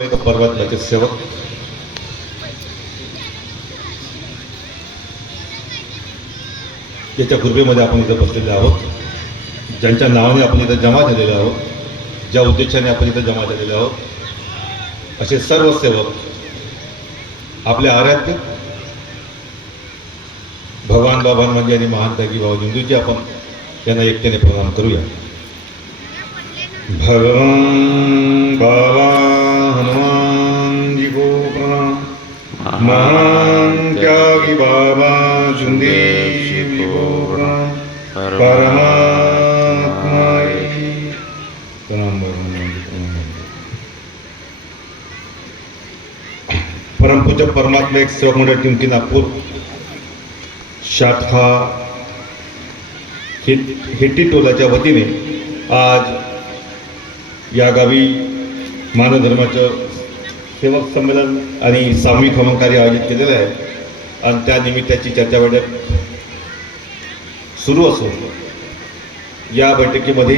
पर्वताचे सेवक याच्या कृपेमध्ये आपण इथं बसलेले आहोत, ज्यांच्या नावाने आपण इथं जमा झालेलो आहोत, ज्या उद्देशाने आपण इथं जमा झालेले आहोत, असे सर्व सेवक आपल्या आराध्य भगवान बाबा हनुमानजी आणि महान त्यागी बाबा हिंदूजी आपण त्यांना एकट्याने प्रणाम करूया. भगवान बाबा हनुमान जी को प्रणाम. महान त्यागी बाबा जुंदेशी को प्रणाम. परमात्मा प्रणाम. परमपूज्य परमात्मा एक सेवक मंडळ टिमकी नागपूर शाखा हेटी टोलाच्या वतीने आज या गावी मानवधर्माचं सेवक संमेलन आणि सामूहिक हवन कार्य आयोजित केलेलं आहे आणि त्या निमित्ताची चर्चा बैठक सुरू असून या बैठकीमध्ये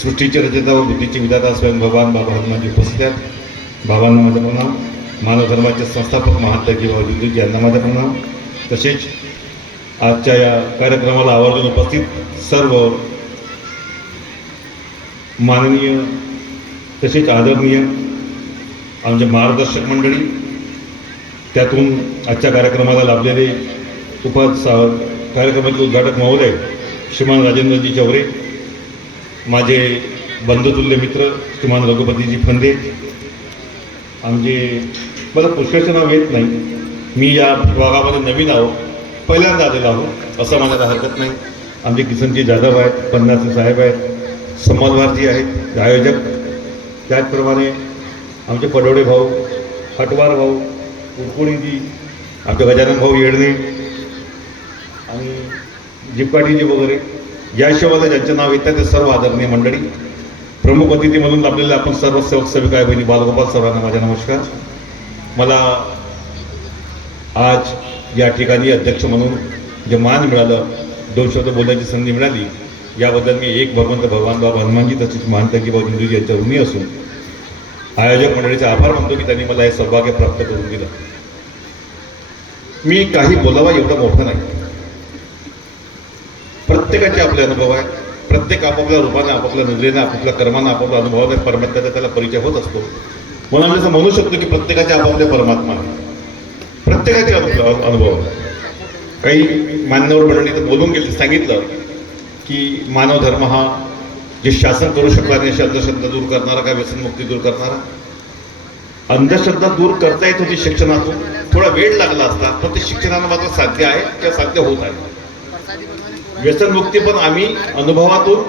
सृष्टीचे रचयिता व बुद्धीचे विधाता स्वयं भगवान बाबा हनुमानजी उपस्थित आहेत. बाबांना माझा प्रणाम. मानवधर्माचे संस्थापक महान त्यागी बाबा हिंदूजी यांना माझा प्रणाम. तसेच आजच्या या कार्यक्रमाला आवर्जून उपस्थित सर्व माननीय तसेच आदरणीय आमचे मार्गदर्शक मंडळी, त्यातून आजच्या कार्यक्रमाला लाभलेले कार्यक्रमाचे उद्घाटक महोदय श्रीमान राजेंद्रजी चौरे, माझे बंधुतुल्य मित्र श्रीमान रघुपतीजी फंदे, आमचे मला पुष्कळचं नाव येत नाही, मी या विभागामध्ये नवीन आहो, पहिल्यांदा आलेलो आहो असं म्हणायला हरकत नाही. आमचे किसनजी जाधव आहेत, पन्नासी साहेब आहेत, संवादवारजी आहेत आयोजक, त्याचप्रमाणे आमचे पडोडे भाऊ, हटवार भाऊ, कुरकुणीजी, आमचे गजानन भाऊ येडणे आणि जिप्पाटीजी वगैरे, याशिवाय ज्यांचं नाव येतं ते सर्व आदरणीय मंडळी, प्रमुख अतिथी म्हणून लाभलेले आपण सर्व सेवक सेविका बहिणी, बालगोपाल सर्वांना माझा नमस्कार. मला आज या ठिकाणी अध्यक्ष म्हणून जे मान मिळालं, 2 शब्द बोलण्याची संधी मिळाली, याबद्दल मी एक भगवंत भगवान बाबा हनुमानजी तसेच महान त्यागी बाबा हिंदूजी यांच्या ऋणी असून आयोजक मंडळीचे आभार मानतो की त्यांनी मला हे सौभाग्य प्राप्त करून दिलं. मी काही बोलावा एवढं मोठं नाही. प्रत्येकाचे आपले अनुभव आहे, प्रत्येक आपापल्या रूपाने, आपापल्या नजरेने, आपापल्या कर्माने, आपापल्या अनुभवाने परमात्म्याचा त्याला परिचय होत असतो. म्हणून आम्ही असं म्हणू शकतो की प्रत्येकाचे आपापले परमात्मा आहे, प्रत्येकाचे अनुभव. काही मान्यवर मंडळी तर बोलून गेले, सांगितलं की मानव धर्म हा जे शासन करू शकला नाही, अशी अंधश्रद्धा दूर करणारा, काय व्यसनमुक्ती दूर करणारा. अंधश्रद्धा दूर करता येत होती शिक्षणातून, थोडा वेळ लागला असता, पण ते शिक्षणानं मात्र साध्य आहे किंवा साध्य होत आहे. व्यसनमुक्ती पण आम्ही अनुभवातून,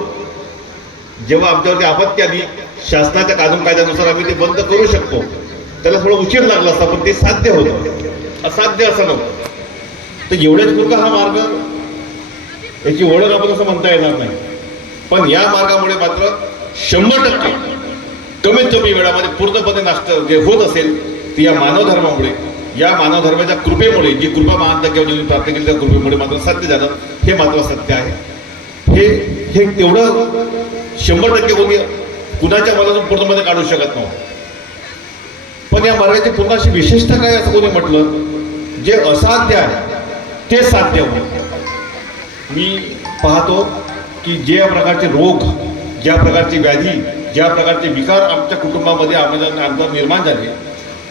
जेव्हा आमच्यावरती आपत्ती आली, शासनाच्या कानून कायद्यानुसार आम्ही ते बंद करू शकतो. त्याला थोडा उशीर लागला असता, पण ते साध्य होतं, असाध्य असं नव्हतं. तर एवढ्याच पुरता हा मार्ग, याची ओळख आपण असं म्हणता येणार नाही, पण या मार्गामुळे मात्र 100% कमीत कमी वेळामध्ये पूर्णपणे नाश्ता जे होत असेल ते या मानव धर्मामुळे, या मानव धर्माच्या कृपेमुळे, जी कृपा महान त्यागी प्राप्त केली त्या कृपेमुळे मात्र साध्य झालं. हे मात्र सत्य आहे. हे तेवढं 100% कोणी कुणाच्या मनातून पूर्णपणे काढू शकत नव्हतं. पण या मार्गाची पूर्ण अशी विशेषता काय असं कोणी म्हटलं, जे असाध्य आहे ते साध्य होईल. मी पाहतो की ज्या प्रकारचे रोग, ज्या प्रकारची व्याधी, ज्या प्रकारचे विकार आमच्या कुटुंबामध्ये आमच्या निर्माण झाले,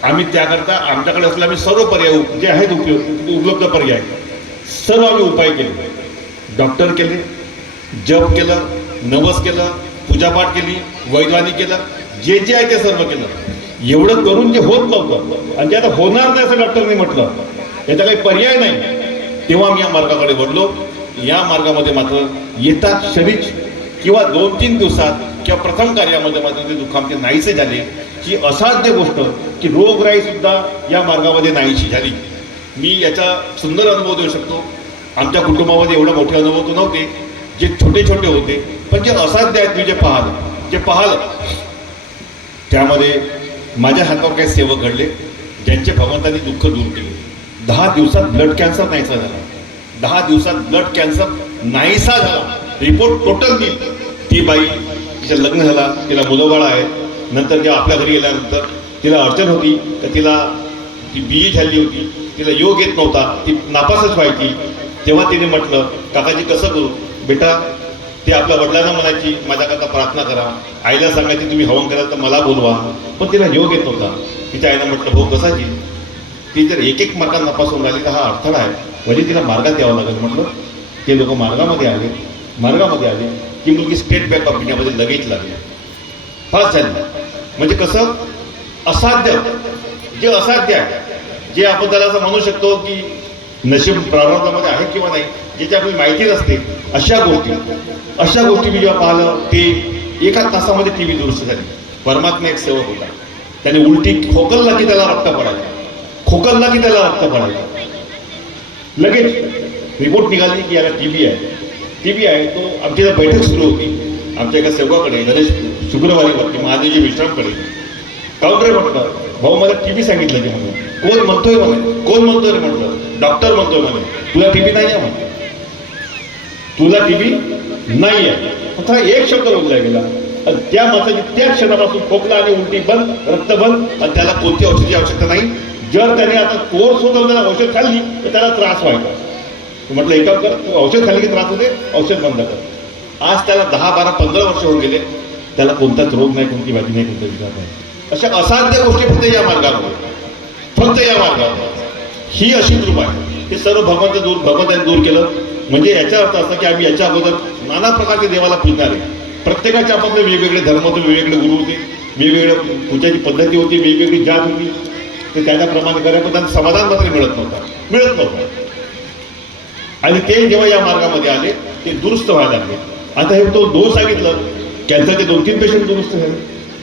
आम्ही त्याकरता आमच्याकडे असलेले आम्ही सर्व पर्याय जे आहेत उपलब्ध पर्याय सर्व आम्ही उपाय केले. डॉक्टर केले, जप केलं, नवस केलं, पूजापाठ केली, वैद्वानी केलं, जे जे आहे ते सर्व केलं. एवढं करून जे होत नव्हतं आणि जे आता होणार नाही असं डॉक्टरने म्हटलं, याचा काही पर्याय नाही, तेव्हा मी या मार्गाकडे वळलो. या मार्गामध्ये मात्र येतात क्षणीच किंवा 2-3 दिवसात किंवा प्रथम कार्यामध्ये मात्र ते दुःख आमचे नाहीसे झाले. ही असाध्य गोष्ट की रोगराई सुद्धा या मार्गामध्ये नाहीशी झाली. मी याचा सुंदर अनुभव देऊ शकतो. आमच्या कुटुंबामध्ये एवढे मोठे अनुभव तर नव्हते, जे छोटे छोटे होते, पण जे असाध्य आहेत मी जे पाहिलं त्यामध्ये माझ्या हातावर काही सेवक घडले, ज्यांचे भगवंतांनी दुःख दूर केले. 10 दिवसात ब्लड कॅन्सर नाहीसा झाला. 10 दिवसात ब्लड कॅन्सर नाहीसा झाला. रिपोर्ट टोटल ती बाई, तिचं लग्न झाला, तिला मुलं बाळ आहेत. नंतर जेव्हा आपल्या घरी गेल्यानंतर तिला अडचण होती तर तिला ती BE झाली होती, तिला योग येत नव्हता, ती नापासच व्हायची. तेव्हा तिने म्हटलं, काकाजी कसं करू? बेटा ते आपल्या वडिलांना म्हणायची माझ्याकरता प्रार्थना करा, आईला सांगायची तुम्ही हवन कराल तर मला बोलवा, पण तिला योग येत नव्हता. तिच्या आईनं म्हटलं भाऊ कसाची ती जर एक मार्गात नापासून राहिली तर हा अडथळा आहे, म्हणजे तिला मार्गात यावं लागेल. म्हटलं ते लोक मार्गामध्ये आले ती मुलगी स्टेट बँक ऑफ इंडियामध्ये लगेच लागली, फास्ट झाली. म्हणजे कसं असाध्य, जे असाध्य आहे, जे आपण त्याला असं म्हणू शकतो की नशीब प्रारंभामध्ये आहे किंवा नाही, ज्याची आपल्याला माहिती नसते, अशा गोष्टी मी जेव्हा पाहिलं ते एका तासामध्ये TV दुरुस्त झाली. परमात्मा एक सेवक होता, त्याने उलटी खोकलला की त्याला रक्त पडायचं, लगेच रिपोर्ट निघाली की याला TB आहे. तो आमची इथं बैठक सुरू होती आमच्या एका सेवकाकडे, गणेश शुक्रवारी वरती महादेवजी विश्रामकडे. काउंटर म्हटलं भाऊ मला TB सांगितलं की म्हणून. कोण म्हणतोय रे म्हटलं, डॉक्टर म्हणतोय म्हणे. तुला TB नाही आहे म्हणे, तुला TB नाही आहे. फक्त एक शब्द बोलला गेला आणि त्या माणसाची त्या क्षणापासून खोकला आणि उलटी बंद, रक्त बंद, आणि त्याला कोणती औषधाची आवश्यकता नाही. जर त्याने आता कोर्स होता त्याला औषध खाल्ली तर त्याला त्रास व्हायचा. म्हटलं एक काम कर, तू औषध खाल्ली की त्रास होते, औषध बंद कर. आज त्याला 10, 12, 15 वर्ष होऊन गेले, त्याला कोणताच रोग नाही, कोणती व्याधी नाही, कोणता विकार नाही. अशा असाध्य गोष्टी फक्त या मार्गावर ही अशी कृपा आहे. हे सर्व भगवंताने दूर केलं. म्हणजे याचा अर्थ असा की आम्ही याच्या अगोदर नाना प्रकारचे देवाला पूजणार आहे. प्रत्येकाचे आपापले वेगवेगळे धर्म होते, वेगवेगळे गुरु होते, वेगवेगळ्या पूजाची पद्धती होती, वेगवेगळी जात होती. ते त्याच्याप्रमाणे करायला पण त्यांना समाधान मात्र मिळत नव्हतं. आणि ते जेव्हा या मार्गामध्ये आले ते दुरुस्त व्हायला लागले. आता हे तो दोष सांगितलं, कॅन्सरचे 2-3 पेशंट दुरुस्त झाले,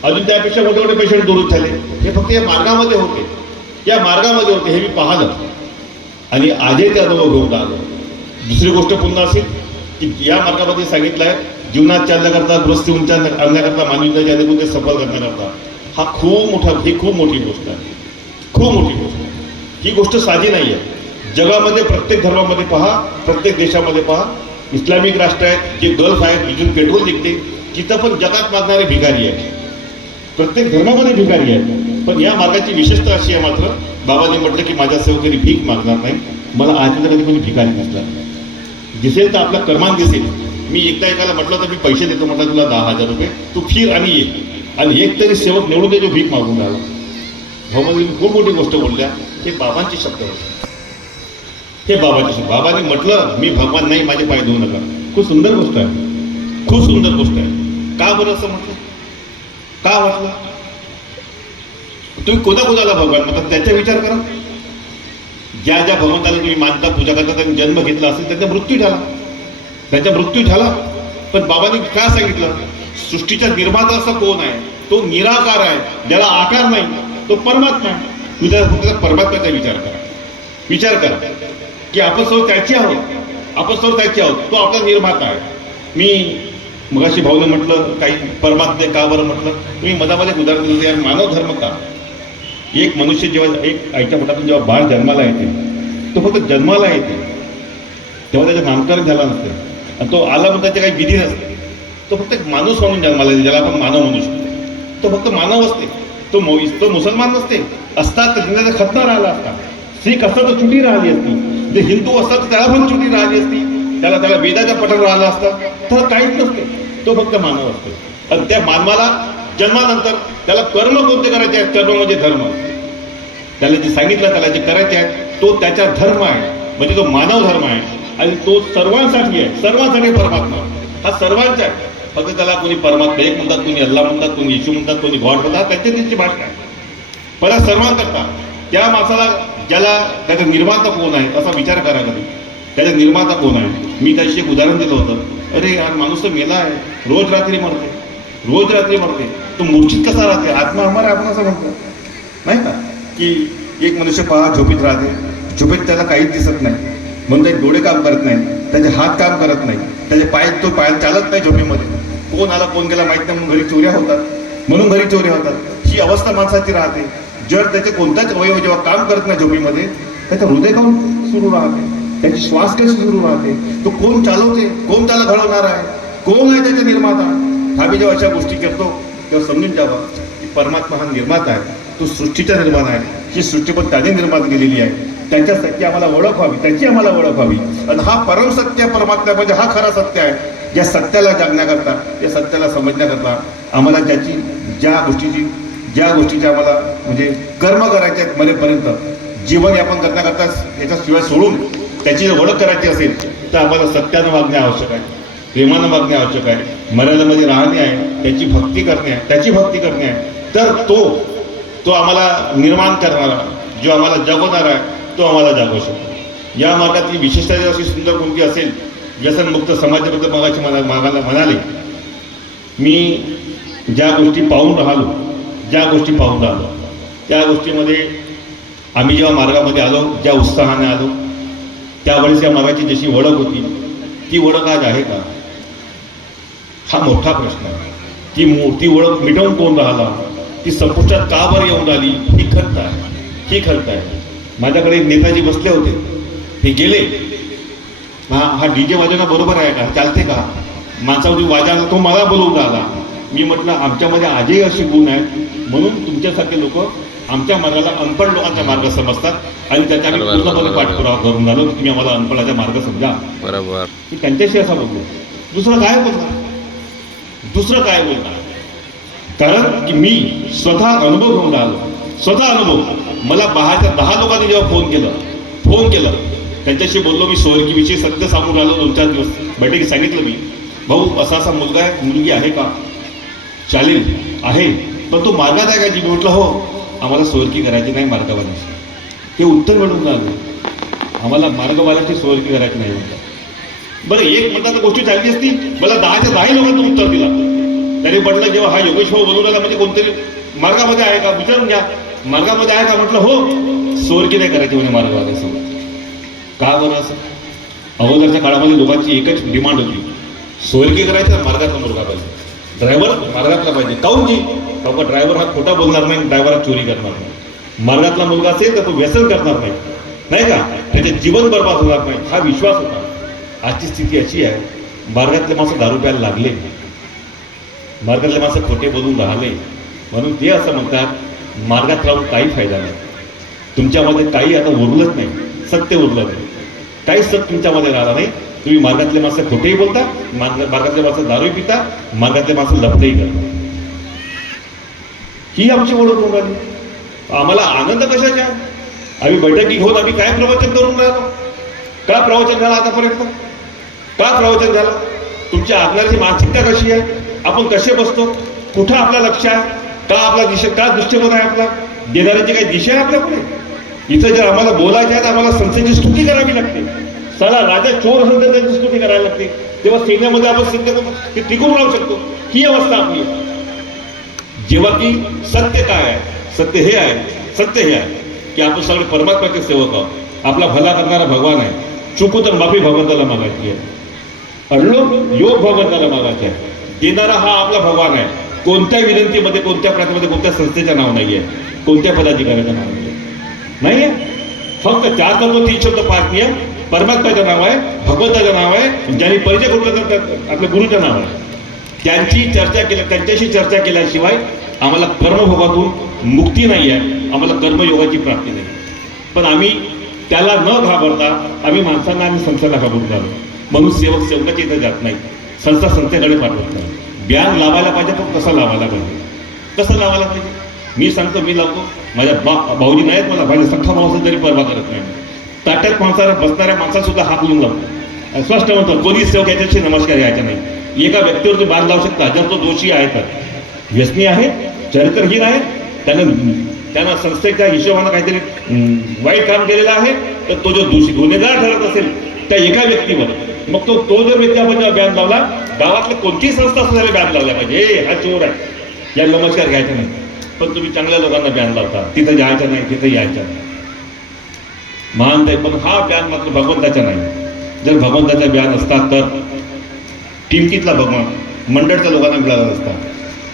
अजून त्यापेक्षा मोठे पेशंट दुरुस्त झाले. हे फक्त या मार्गामध्ये होते, हे मी पाहिलं आणि आजही ते अनुभव घेऊन आलो. दुसरी गोष्ट पुन्हा अशी की या मार्गामध्ये सांगितलं आहे, जीवनात चालण्याकरता, गृहस्थी उंच आणण्याकरता, मानवीच्या अनेक सफल करण्याकरता ही खूप मोठी गोष्ट आहे. ही गोष्ट साधी नाही आहे. जगामध्ये प्रत्येक धर्मामध्ये पहा, प्रत्येक देशामध्ये पहा, इस्लामिक राष्ट्र आहेत, जे गल्फ आहेत, जिथून पेट्रोल निघते, तिथं पण जगात मागणारे भिकारी आहेत. प्रत्येक धर्मामध्ये भिकारी आहेत. पण या मार्गाची विशेषता अशी आहे, मात्र बाबांनी म्हटलं की माझ्या सेवकरी भीक मागणार नाही. मला आजपर्यंत कधी कोणी भिकारी नसला. दिसेल तर आपला कर्मान दिसेल. मी एकदा एकाला म्हटलं तर मी पैसे देतो, म्हटलं तुला 10,000 रुपये, तू फिर आणि ये, आणि एक तरी सेवक निवडून दे जो भीक मागून राहिला. भाऊ खूप मोठी गोष्ट बोलल्या. हे बाबांचे शब्द होते, हे बाबाचे शब्द. बाबांनी म्हटलं मी भगवान नाही, माझे पाय धुवू नका. खूप सुंदर गोष्ट आहे. का बरं असं म्हटलं? का म्हटलं? तुम्ही कोणाला भगवान म्हणतात त्याचा विचार करा. ज्या भगवंताला तुम्ही मानता, पूजा करता, त्यांनी जन्म घेतला असेल, त्यांचा मृत्यू झाला. पण बाबांनी काय सांगितलं? सृष्टीचा निर्माता असा कोण आहे? तो निराकार आहे, ज्याला आकार नाही, तो परमात्मा आहे. तुम्ही त्या परमात्म्याचा विचार करा की आपण सर्व त्याचे आहोत. तो आपला निर्माता आहे. मी मगाशी भाऊने म्हटलं काही परमात्मे का बरं म्हटलं, तुम्ही मधामध्ये उदाहरण दिलं यार, मानव धर्म का? एक मनुष्य जेव्हा एक आईच्या पोटातून जेव्हा बाळ जन्माला येते, तो फक्त जन्माला येते तेव्हा त्याचं नामकरण झालं नसते, आणि तो आला पण त्याचे काही विधी नसते. तो फक्त एक माणूस म्हणून जन्माला येते, ज्याला आपण मानव म्हणू शकतो. तो फक्त मानव असते, तो मुसलमान नसते. असतात तर त्याचा खतना राहिला असता, शीख असता तर चुटी राहिली असती, जे हिंदू असतात तर त्याला पण चुटी राहिली असती, त्याला वेदाच्या पठण राहिलं असतं, तर काहीच नसते. तो फक्त मानव असतो. आणि त्या मानवाला जन्मानंतर त्याला कर्म कोणते करायचे आहेत? कर्म म्हणजे धर्म. त्याला जे सांगितलं त्याला जे करायचे आहे तो त्याचा धर्म आहे, म्हणजे तो मानव धर्म आहे. आणि तो सर्वांसाठी आहे, सर्वांसाठी परमात्मा हा सर्वांचा आहे. फक्त त्याला कोणी परमात्मा एक म्हणतात, कोणी अल्लाह म्हणतात, कोणी येशू म्हणतात, कोणी गॉड म्हणतात, त्यांची भाषा आहे. पण सर्वांकरता त्या माणसाला ज्याला त्याचा निर्माता कोण आहे असा विचार करा कधी. त्याचा निर्माता कोण आहे? मी त्याशी एक उदाहरण दिलं होतं. अरे यार, माणूस तर मेला आहे, रोज रात्री मरते, तो मूर्छित कसा राहते? आत्मा हमारा आपण असं म्हणतो नाही का, की एक मनुष्य पहा झोपेत राहते, झोपेत त्याला काहीच दिसत नाही, म्हणून त्याचे डोळे काम करत नाही, त्याचे हात काम करत नाही, त्याचे पाय चालत नाही झोपेमध्ये. कोण आला कोण गेला माहीत नाही, म्हणून घरी चोऱ्या होतात. ही अवस्था माणसाची राहते. जर त्याचे कोणताच अवयव जेव्हा काम करत नाही झोपेमध्ये, त्याचं हृदय काम सुरू राहते, त्याची श्वास कशी सुरू राहते, तो कोण चालवते, कोण त्याला घडवणार आहे, कोण आहे त्याचा निर्माता. आम्ही जेव्हा अशा गोष्टी करतो तेव्हा समजून जावं की परमात्मा हा निर्माता आहे, तो सृष्टीचा निर्माण आहे. ही सृष्टी पण त्याने निर्माण केलेली आहे. त्याच्यासाठी आम्हाला ओळख व्हावी, त्याची आम्हाला ओळख व्हावी. आणि हा परम सत्य परमात्मा म्हणजे हा खरा सत्य आहे. या सत्याला जागण्याकरता, या सत्याला समजण्याकरता आम्हाला ज्या गोष्टीचे आम्हाला म्हणजे कर्म करायचे आहेत मरेपर्यंत, जीवन यापन करण्याकरता याच्याशिवाय सोडून त्याची जर ओळख करायची असेल तर आम्हाला सत्यानं वागणे आवश्यक आहे, प्रेमानं वागणे आवश्यक आहे, मर्यादेमध्ये राहणे आहे, त्याची भक्ती करणे आहे. तर तो आम्हाला निर्माण करणारा, जो आम्हाला जगवणारा आहे, तो आम्हाला जागवू शकतो. या मार्गातली विशेषता जर अशी सुंदर कोणती असेल, व्यसनमुक्त समाजाबद्दल मगाशी म्हणाले, मी ज्या गोष्टी पाहून राहिलो त्या गोष्टीमध्ये आम्ही जेव्हा मार्गामध्ये आलो, ज्या उत्साहाने आलो, त्यावेळेस या मार्गाची जशी ओळख होती ती ओळख आज आहे का? हा मोठा प्रश्न आहे. ती ओळख मिटवून कोण राहिला, ती संपुष्टात का बरं येऊन राहिली, ही खंत आहे. माझ्याकडे एक नेताजी बसले होते, ते गेले. हा डीजे वाजवणं बरोबर आहे का, चालते का? माणसावरती वाजायला तो मला बोलवून राहिला. मी म्हटलं आमच्यामध्ये आजही असे गुण आहेत, म्हणून तुमच्यासारखे लोक आमच्या मार्गाला अनपढ लोकांचा मार्ग समजतात आणि त्याचा आम्ही पूर्णपणे पाठपुरावा करून झालो की तुम्ही आम्हाला अनपडाचा मार्ग समजा. बरोबर. मी त्यांच्याशी असा बोललो. दुसरं काय बोलणार? कारण की मी स्वतः अनुभव घेऊन राहिलो. मला बाहेरच्या 10 लोकांनी जेव्हा फोन केलं त्यांच्याशी बोललो. मी सोयरकीविषयी सत्य सांगून राहिलो. 2-4 दिवस बैठकीत सांगितलं मी, भाऊ असा मुलगा आहे, मुलगी आहे का, चालेल आहे, पण तो मार्गात आहे का? जी मी म्हटलं हो, आम्हाला सोयरकी करायची नाही मार्गवाल्याची. ते उत्तर मिळून राहिलं, आम्हाला मार्गवाल्याची सोयरकी करायची नाही म्हटलं. बरं, एक म्हणता गोष्टी चालली असती, मला 10च्या 10 लोकांचं उत्तर दिला. त्याने म्हटलं जेव्हा हा योगेश भाऊ बोलून राहिला म्हणजे कोणतरी मार्गामध्ये आहे का, विचारून घ्या, मार्गामध्ये आहे का? म्हटलं हो, सोयरकी नाही करायची म्हणजे मार्गवाल्यासमोर. का बरं असं? अगोदरच्या काळामध्ये लोकांची एकच डिमांड होती, सोयरकी करायचं, मार्गातला मुलगा पाहिजे, ड्रायव्हर मार्गातला पाहिजे. काहून जी? बाबा ड्रायव्हर हा खोटा बोलणार नाही, ड्रायव्हर हा चोरी करणार नाही. मार्गातला मुलगा असेल तर तो व्यसन करणार नाही का, त्याचे जीवन बर्बाद होणार नाही, हा विश्वास होता. आजची स्थिती अशी आहे, मार्गातले माणसं दारू प्यायला लागले, मार्गातले माणसं खोटे बोलून राहिले, म्हणून ते असं म्हणतात मार्गात राहून काही फायदा नाही, तुमच्यामध्ये काही आता उरलंच नाही, सत्य उरलं नाही, काहीच सत्य तुमच्यामध्ये राहिला नाही. तुम्ही मार्गातले माणसं खोटेही बोलता, मार्गातले माणसं दारूही पिता, मार्गातले माणसं लफडेही करता. ही आमची ओळख होऊन राहिली. आम्हाला आनंद कशाचा? आम्ही बैठकी घेऊन आम्ही काय प्रवचन करून राहिलो? का प्रवचन झालं आतापर्यंत? का प्रवचन झालं? तुमच्या आज्ञाची मानसिकता कशी आहे? आपण कसे बसतो? कुठं आपलं लक्ष आहे? का आपला का दृष्टिकोन आहे आपला? देणाऱ्याची काही दिशा आहे आपल्या पुढे? इथं जर आम्हाला बोलायचे आहे तर आम्हाला संस्थेची स्तुती करावी लागते. साला राजा चोर असेल तर त्यांची स्तुती करायला लागते, तेव्हा सैन्यामध्ये आपण सिद्ध टिकून राहू शकतो. ही अवस्था आपली आहे. जेव्हा की सत्य काय आहे? सत्य हे आहे की आपण सगळे परमात्म्याचे सेवक आहोत. आपला भला करणारा भगवान आहे. चुकू तर माफी भगवंताला मागायची आहे, अडलो योग भगवंताला मागायचे आहे. देणारा हा आपला भगवान आहे. कोणत्या विनंतीमध्ये, कोणत्या प्रार्थनेमध्ये कोणत्या संस्थेचं नाव नाही आहे, कोणत्या पदाधिकाऱ्याचं नाव नाही आहे. फक्त 4 तत्व 3 शब्द 5 नियम, परमात्म्याचं नाव आहे, भगवंताचं नाव आहे, ज्यांनी परिचय करून आपल्या गुरुचं नाव आहे. त्यांच्याशी चर्चा केल्याशिवाय आम्हाला कर्मभोगातून मुक्ती नाही आहे, आम्हाला कर्मयोगाची प्राप्ती नाही. पण आम्ही त्याला न घाबरता आम्ही माणसांना आणि संस्थांना घाबरून जातो. म्हणून सेवकाच्या इथं जात नाही, संस्थेकडे पाठवत नाही. ब्यान लावायला पाहिजे, पण कसं लावायला पाहिजे? मी सांगतो, मी लावतो. माझ्या भाऊजी नाहीत, मला माझ्या सख्खा भाऊ तरी परवा करत नाही. ताट्यात माणसाला बसणाऱ्या माणसाला सुद्धा हात लावून लावतो. स्पष्ट म्हणतो, कोणी सेवक याच्याशी नमस्कार यायचा नाही. एका व्यक्तीवरती बाण लावू शकता जर तो दोषी आहे, तर व्यसनी आहे, चरित्रहीन आहे, त्यानं संस्थेच्या हिशोबानं काहीतरी वाईट काम केलेलं आहे, तर तो जो गुन्हेगार ठरत असेल त्या एका व्यक्तीवर, मग तो जर व्यक्ती आपण जेव्हा बॅन लावला, गावातलं कोणतीही संस्था असं त्याला बॅन लावल्या पाहिजे. हा चोर आहे, या नमस्कार घ्यायचा नाही. पण तुम्ही चांगल्या लोकांना बॅन लावता, तिथं जायचं नाही, तिथं यायचं नाही. महान आहे, पण हा बॅन मात्र भगवंताचा नाही. जर भगवंताचा बॅन असतात तर टिमकीतला भगवान मंडळच्या लोकांना मिळाला असता,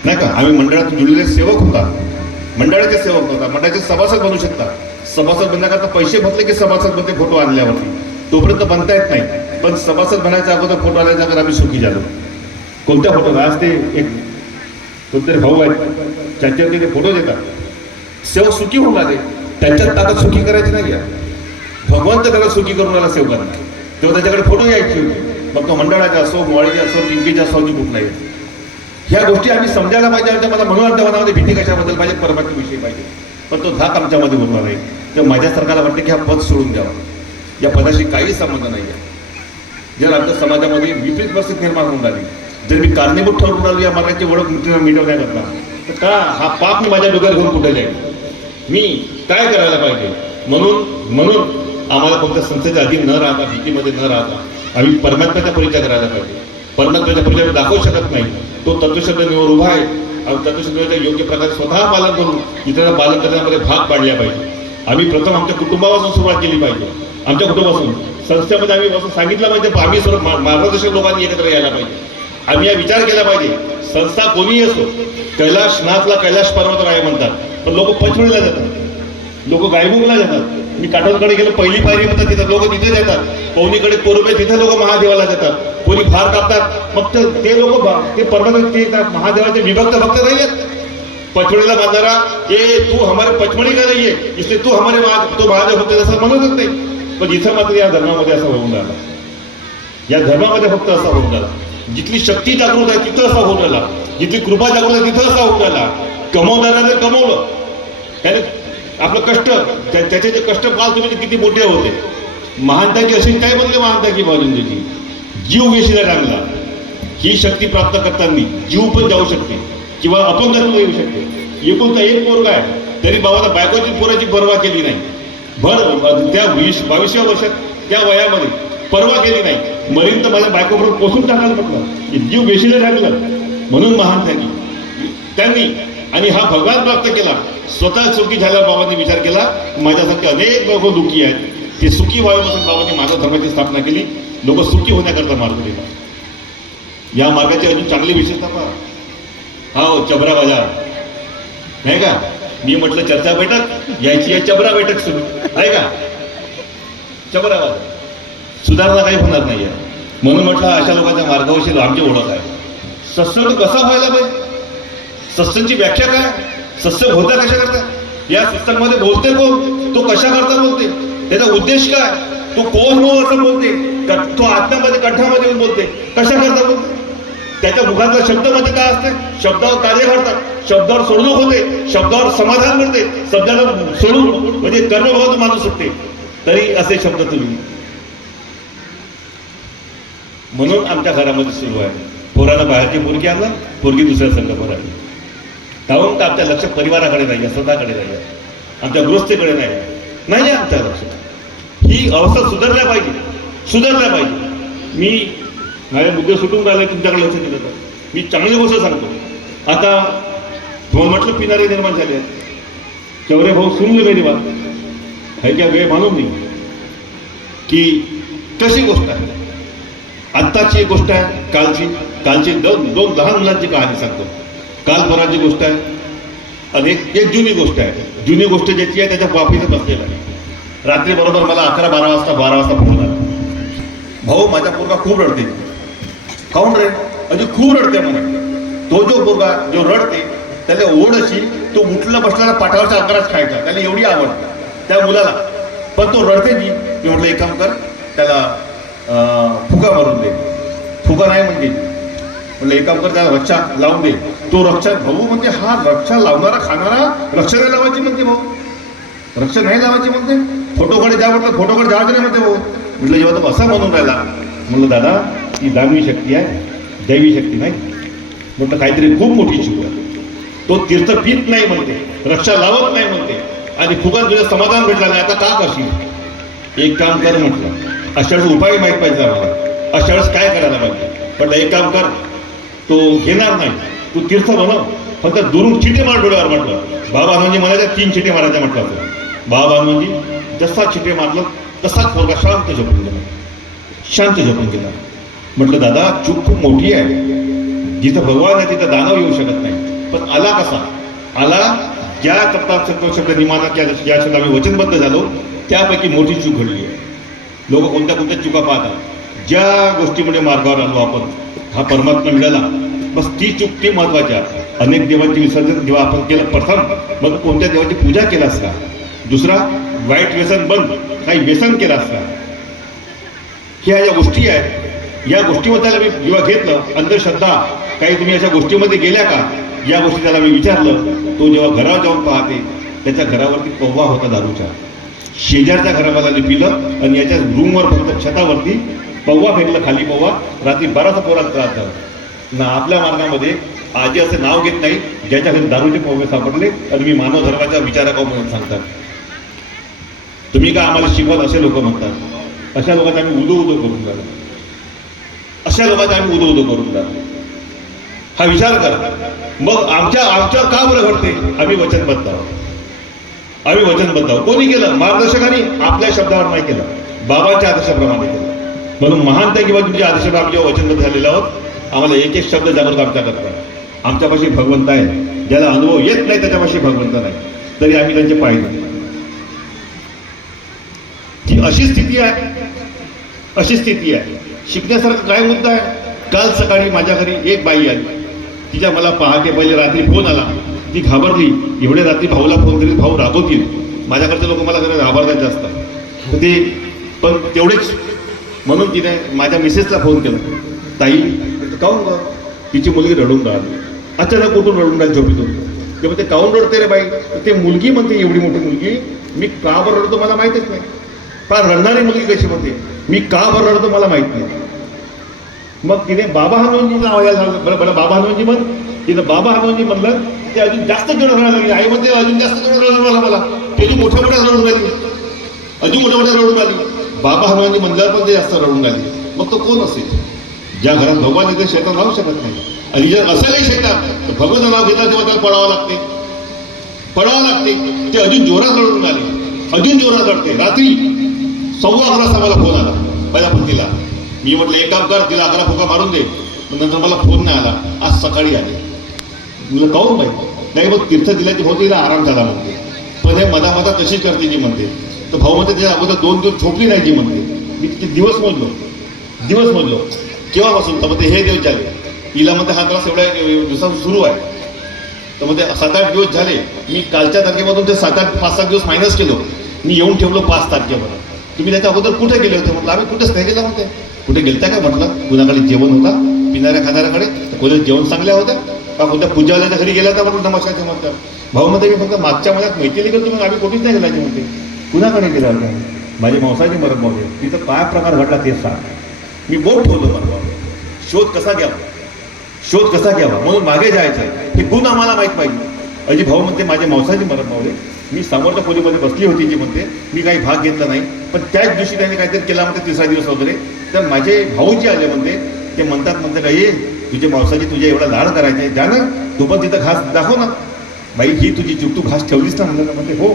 नाही का? आम्ही मंडळात जुळलेले सेवक होता, मंडळाचे सेवक होता, मंडळाचे सभासद बनू शकता. सभासद बनण्याकरता पैसे भरले की सभासद बनते, फोटो आणल्यावरती तोपर्यंत बनता येत नाही. पण सभासद बनायच्या अगोदर फोटो आल्याच्या अगोदर आम्ही सुखी झालो. कोणत्या फोटो? आज ते एक कोणतरी भाऊ आहेत, त्याच्यावरती ते फोटो देतात, सेवक सुखी होऊन आले, त्यांच्यात ताकद सुखी करायची नाही आहे. भगवंत त्याला सुखी करून आला सेवकांना, तेव्हा त्याच्याकडे फोटो यायची होती. मग तो मंडळाचा असो, मोळीचा असो, टिंकीचा असो, कुठलाही. ह्या गोष्टी आम्ही समजायला पाहिजे. आमच्या मला म्हणून आमच्या मनामध्ये भीती कशाबद्दल पाहिजे, परमात्म्याविषयी पाहिजे. पण तो धाक आमच्यामध्ये उरला नाही. तेव्हा माझ्या सरकारला वाटतं की हा पद सोडून द्यावा, या पदाशी काही संबंध नाही आहे. जर आमच्या समाजामध्ये विपरीत परिस्थिती निर्माण होऊन आली, जर मी कारणीभूत ठरून आलो या मार्गाची ओळख मिटवण्याकरता, तर का हा पाप मी माझ्या डोक्यात घेऊन कुठे जाईल? मी काय करायला पाहिजे? म्हणून आम्हाला कोणत्या संस्थेच्या अधीन न राहता, भीतीमध्ये न राहता आम्ही परमात्म्याचा परिचय करायला पाहिजे. परमात्म्याच्या परिचय दाखवू शकत नाही, तो तत्वशब्दांवर उभा आहे. आणि तत्वशब्दाच्या योग्य प्रकारे स्वतः पालन करून इतरांना पालन करण्यामध्ये भाग पाडल्या पाहिजे. आम्ही प्रथम आमच्या कुटुंबापासून सुरुवात केली पाहिजे. आमच्या कुटुंबापासून संस्थेमध्ये आम्ही असं सांगितलं पाहिजे, आम्ही सर्व मार्गदर्शक लोकांनी एकत्र यायला पाहिजे. आम्ही या विचार केला पाहिजे, संस्था कोणीही असो. कैलाशनाथला कैलाश पर्वत आहे म्हणतात, पण लोक पचमढीला जातात, लोक गायमुखला जातात. मी काटोलकडे गेलो, पहिली पायरी म्हणतात, तिथं लोक तिथे जातात. पवनीकडे कोरबे, तिथे लोक महादेवाला जातात. कोणी फार कापतात, मग ते लोक ते पर्वत, ते महादेवाचे विभक्त भक्त नाही आहेत. पचमढीला बांधणारा, ए तू हमारे पचमढी का नाही आहे, इसलिए तू हमारे तो महादेव भक्त असं म्हणतच नाही. पण इथं मात्र या धर्मामध्ये असं होऊन राहिला, या धर्मामध्ये फक्त असा होऊन राहिला. जिथली शक्ती जागृत आहे तिथं असा होऊन राहिला, जिथली कृपा जागृत आहे तिथं असा होऊन राहिला. कमवणाऱ्याने कमवलं, त्याने आपलं कष्ट, त्याचे जे कष्ट पाल तुम्ही किती मोठे होते. महानताची अशी काय म्हणले, महानताची बाजूंची जीव वेशीला टांगला. ही शक्ती प्राप्त करताना जीव पण जाऊ शकते किंवा अपंगत्व येऊ शकते. एकुलता एक पोरगा आहे, तरी बाबाला बायकोची पोराची पर्वा केली नाही. त्या 22व्या वर्षात, त्या वयामध्ये पर्वा केली नाही. मरीन तर माझ्या बायकोबरोबर पोसून टाकायला म्हटलं, जीव वेशीला टाकलं. म्हणून महान त्यांनी आणि हा भगवान प्राप्त केला. स्वतः सुखी झाल्यावर बाबांनी विचार केला, माझ्यासारखे अनेक लोक दुःखी आहेत, ते सुखी व्हाव्यापासून बाबांनी मानव धर्माची स्थापना केली. लोक सुखी होण्याकरता मार्ग दिला. या मार्गाची अजून चांगली विशेषता पहा. हा हो, चबरा बाजार नाही का? मी म्हटलं चर्चा बैठक यायची, या चबरा बैठक सुरू आहे का? चबरा बाजार सुधारणा काही होणार नाही आहे. म्हणून म्हटलं अशा लोकांच्या मार्गाविषयी आमची ओळख आहे. सत्संग कसा व्हायला पाहिजे, सत्संगची व्याख्या काय, सत्संग होता कशा करता, या सत्संगमध्ये बोलते कोण, तो कशा करता बोलते, त्याचा उद्देश काय, तो कोण हो असं बोलते, तो आत्म्यामध्ये कंठामध्ये येऊन बोलते, कशा करता बोलते, त्याच्या मुखातला शब्दामध्ये काय असते, शब्दावर कार्य करतात, शब्दावर सोडणूक होते, शब्दावर समाधान करते, शब्दाला सोडून म्हणजे कर्मभावातून माणूस सुटते. तरी असे शब्द तुम्ही. म्हणून आमच्या घरामध्ये सुरू आहे, पोराला बाहेरची पोरगी आणलं, पोरगी दुसऱ्या संघ पोराली. काहून का आमच्या लक्ष परिवाराकडे नाही, स्वतःकडे नाही, आमच्या गृहस्थीकडे नाही आमच्या लक्ष. ही अवस्था सुधारल्या पाहिजे. मी माझे मुद्दे सुटून राहिले, तुमच्याकडे लक्ष दिलं तर मी चांगली गोष्ट सांगतो. आता तुम्हाला म्हटलं पिणारे निर्माण झाले आहेत, चौरे भाऊ सुन ले मेरी बात है क्या, वेळ मानून नाही की कशी गोष्ट आहे. आत्ताची एक गोष्ट आहे, कालची दोन लहान मुलांची कहाणी सांगतो. काल परवाची गोष्ट आहे आणि एक जुनी गोष्ट आहे. जुनी गोष्ट ज्याची आहे त्याच्या वापीचं बसलेलं आहे. रात्री बरोबर मला 11-12 वाजता फोन आला, भाऊ माझा पोरगा खूप रडते. काऊन रे, अजून खूप रडते म्हणे. तो जो पोरगा जो रडते त्याला ओढ अशी, तो उठला बसलेला पाठावरचा आकाराच खायचा, त्याला एवढी आवड त्या मुलाला. पण तो रडते की, मी म्हटलं एक काम कर, त्याला फुगा मारून दे. फुगा नाही म्हणते, म्हटलं एक काम कर, त्याला रक्षा लावून दे. तो रक्षा, भाऊ म्हणते हा रक्षा लावणारा खाणारा रक्षा नाही लावायची म्हणते, भाऊ रक्षा नाही लावायची म्हणते. फोटोकडे जा म्हटलं, फोटोकडे जायचं नाही म्हणते भाऊ. म्हटलं जेव्हा तो असा म्हणून राहिला, म्हटलं दादा ती दानवी शक्ती आहे, दैवी शक्ती नाही. म्हटलं काहीतरी खूप मोठी चूक आहे. तो तीर्थ पित नाही म्हणते, रक्षा लावत नाही म्हणते, आणि फुगात तुझं समाधान भेटला नाही, आता का करशील. एक काम कर म्हटलं, अशा वेळेस उपाय माहीत पाहिजे आम्हाला, अशा वेळेस काय करायला पाहिजे. म्हटलं एक काम कर, तो घेणार नाही, तू तीर्थ बनव, फक्त दुरून चिटे मार डोळ्यावर. म्हटलं बाबा हनुमानजी म्हणायच्या 3 चिटे मारायच्या. म्हटलं बाबा हनुमानजी जसा चिटे मारलं तसाच पोरगा शांत झोपून गेला. म्हटलं दादा चूक खूप मोठी आहे, जिथं भगवान आहे तिथं दानव येऊ शकत नाही. पण आला कसा आला, ज्या शब्द निमानात या शब्द आम्ही वचनबद्ध झालो त्यापैकी मोठी चूक घडली आहे. लोक कोणत्या चुका पाहतात. ज्या गोष्टीमुळे मार्गावर आलो आपण, हा परमात्मा मिळाला बस ती चूक ती महत्वाची आहे. अनेक देवांचे विसर्जन जेव्हा आपण केलं प्रथम, मग कोणत्या देवाची पूजा केलास का? दुसरा, वाईट व्यसन बंद, काही व्यसन केलास का? ह्या ज्या गोष्टी आहेत, या गोष्टीबद्दल मी जेव्हा घेतलं, अंधश्रद्धा काही तुम्ही अशा गोष्टीमध्ये गेल्या का, या गोष्टी त्याला मी विचारलं. तो जेव्हा घरावर जाऊन पाहते, त्याच्या घरावरती पव्वा होता दारूचा. शेजारच्या घरावाल्याने पिलं आणि याच्या रूमवर फक्त छतावरती पव्वा फेकलं, खाली पव्वा. रात्री 12चा पोराला त्रास झाला ना. आपल्या मार्गामध्ये आजी असे नाव घेत नाही ज्याच्या घरी दारूचे पव्वे सापडले आणि मी मानव धर्माच्या विचारक म्हणून सांगतात. तुम्ही का आम्हाला शिकवत, असे लोक म्हणतात. अशा लोकांना आम्ही उदो करून झालं. अशा लोकांना आम्ही उदो करून झालं. हा विचार करा. मग आमच्यावर का बरं घडते? आम्ही वचनबद्ध आहोत. आम्ही वचनबद्ध आहोत. कोणी केलं? मार्गदर्शकांनी आपल्या शब्दावर नाही केलं, बाबांच्या आदेशाप्रमाणे केलं. म्हणून महानता किंवा तुमच्या आदेशावर आम्ही जेव्हा वचनबद्ध झालेलो आहोत, आम्हाला एक एक शब्द जागृत आमच्या करतात. आमच्यापाशी भगवंत आहे. ज्याला अनुभव येत नाही त्याच्यापाशी भगवंत नाही, तरी आम्ही त्यांचे पाय देतो. ती अशी स्थिती आहे, अशी स्थिती आहे. शिकण्यासारखं काय मुद्दा आहे? काल सकाळी माझ्या घरी एक बाई आली. तिच्या मला पहाटे पहिले रात्री फोन आला. ती घाबरली. एवढे रात्री भाऊला फोन करीत, भाऊ रागवतील. माझ्याकडचे लोक मला घरी घाबरतात जास्त. तर ते पण तेवढेच म्हणून तिने माझ्या मिसेसला फोन केला. ताई, काहून ग? तिची मुलगी रडून राहिली. अचानक कुठून रडून राहिली झोपेतून. ते म्हणते काहून रडते रे बाई? ते मुलगी म्हणते, एवढी मोठी मुलगी, मी का बरं रडतो मला माहितच नाही. फार रडणारी मुलगी कशी म्हणते, मी का बरं रडतो मला माहित नाही. मग तिने बाबा हनुमानजीला आवाज झाला. बरं बाबा हनुमानजी म्हण. तिनं बाबा हनुमानजी म्हणलं. ते अजून जास्त जण रडायला लागली. आई म्हणते अजून जास्त जण रडून मला. ते अजून मोठ्या रडून राहिली, अजून मोठ्या रडून राहिली. बाबा हनुमानजी म्हणल्यावर पण ते जास्त रडून राहिली. मग तो कोण असेल? ज्या घरात भगवान येते शैतान राहू शकत नाही. आणि जर असेलही शैतान, तर भगवंत नाव घेतलं तेव्हा त्याला पळावं लागते, पळावं लागते. ते अजून जोरात रडून आले, अजून जोरात रडते. रात्री 11:15 मला फोन आला माझ्या पत्नीला. मी म्हटलं एक काम कर, तिला 11 फुका मारून दे. नंतर मला फोन नाही आला. आज सकाळी आले. मुलं काहून माहिती नाही. मग तीर्थ दिल्याची भाऊ तिला आराम झाला म्हणते. पण हे मधा तशीच करते जी म्हणते. तर भाऊ म्हणते त्याच्या अगोदर 2 दिवस झोपली नाही जी म्हणते. मी तिचे दिवस मोजलो केव्हापासून. तर म्हणते हे दिवस झाले. हिला म्हणते हा त्रास एवढ्या दिवसापासून सुरू आहे. तर म्हणते 7-8 दिवस झाले. मी कालच्या तारखेमधून ते 5-7 दिवस मायनस केलो. मी येऊन ठेवलो 5 तारखेपर्यंत. तुम्ही त्याच्या अगोदर कुठे गेले होते? म्हटलं आम्ही कुठेच नाही गेला म्हणते. कुठे गेलता का म्हटलं? कुणाकडे जेवण होता पिणाऱ्या खाणाऱ्याकडे? कोणाला जेवण चांगल्या होत्या का? कोणत्या पूजावाल्याच्या घरी गेला होता म्हटलं नमस्कारच्या म्हणतात. भाऊ म्हणते मी फक्त मागच्या महिन्यात मैत्री गेलो तुम्ही, आम्ही कुठेच नाही गेला म्हणते. कुणाकडे गेला होता? माझी मावसाची मरण पावले. तिथं काय प्रकार घडला ते सांग. मी बोट ठेवलो मरण पावले. शोध कसा घ्यावा म्हणून मागे जायचं आहे. हे गुण आम्हाला माहीत पाहिजे. अजी भाऊ म्हणते माझे मावसाची मरण पावले. मी समोरच्या खोलीमध्ये बसली होती जी म्हणते. मी काही भाग घेतला नाही. पण त्याच दिवशी त्यांनी काहीतरी केला म्हणते, 3रा दिवस वगैरे. तर माझे भाऊजी आले म्हणते. ते म्हणते का ये तुझे मावसाची तुझे एवढा लाड करायचे, जा ना तू पण तिथं घास दाखव ना. बाई ही तुझी चूक, तू घास ठेवलीस ना म्हणलं. म्हणते हो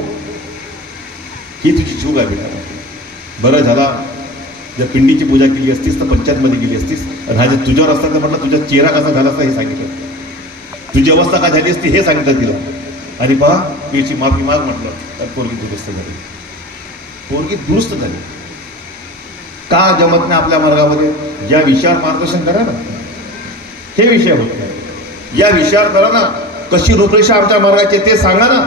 ही तुझी चूक आहे बेटा. बरं झाला जर पिंडीची पूजा केली असतीस तर पंचायतमध्ये गेली असतीस. आणि हा जर तुझ्यावर असता तर म्हटलं तुझा चेहरा कसा झाला असता हे सांगितलं. तुझी अवस्था काय झाली असती हे सांगितलं तिला. आणि पहा तुझी माफी माग म्हटलं तर पोरगी दुरुस्त झाली. का जमत नाही आपल्या मार्गामध्ये? या विषयावर मार्गदर्शन करा ना. हे विषय होत नाही. या विषयावर करा ना. कशी रूपरेषा आमच्या मार्गाची ते सांगा ना.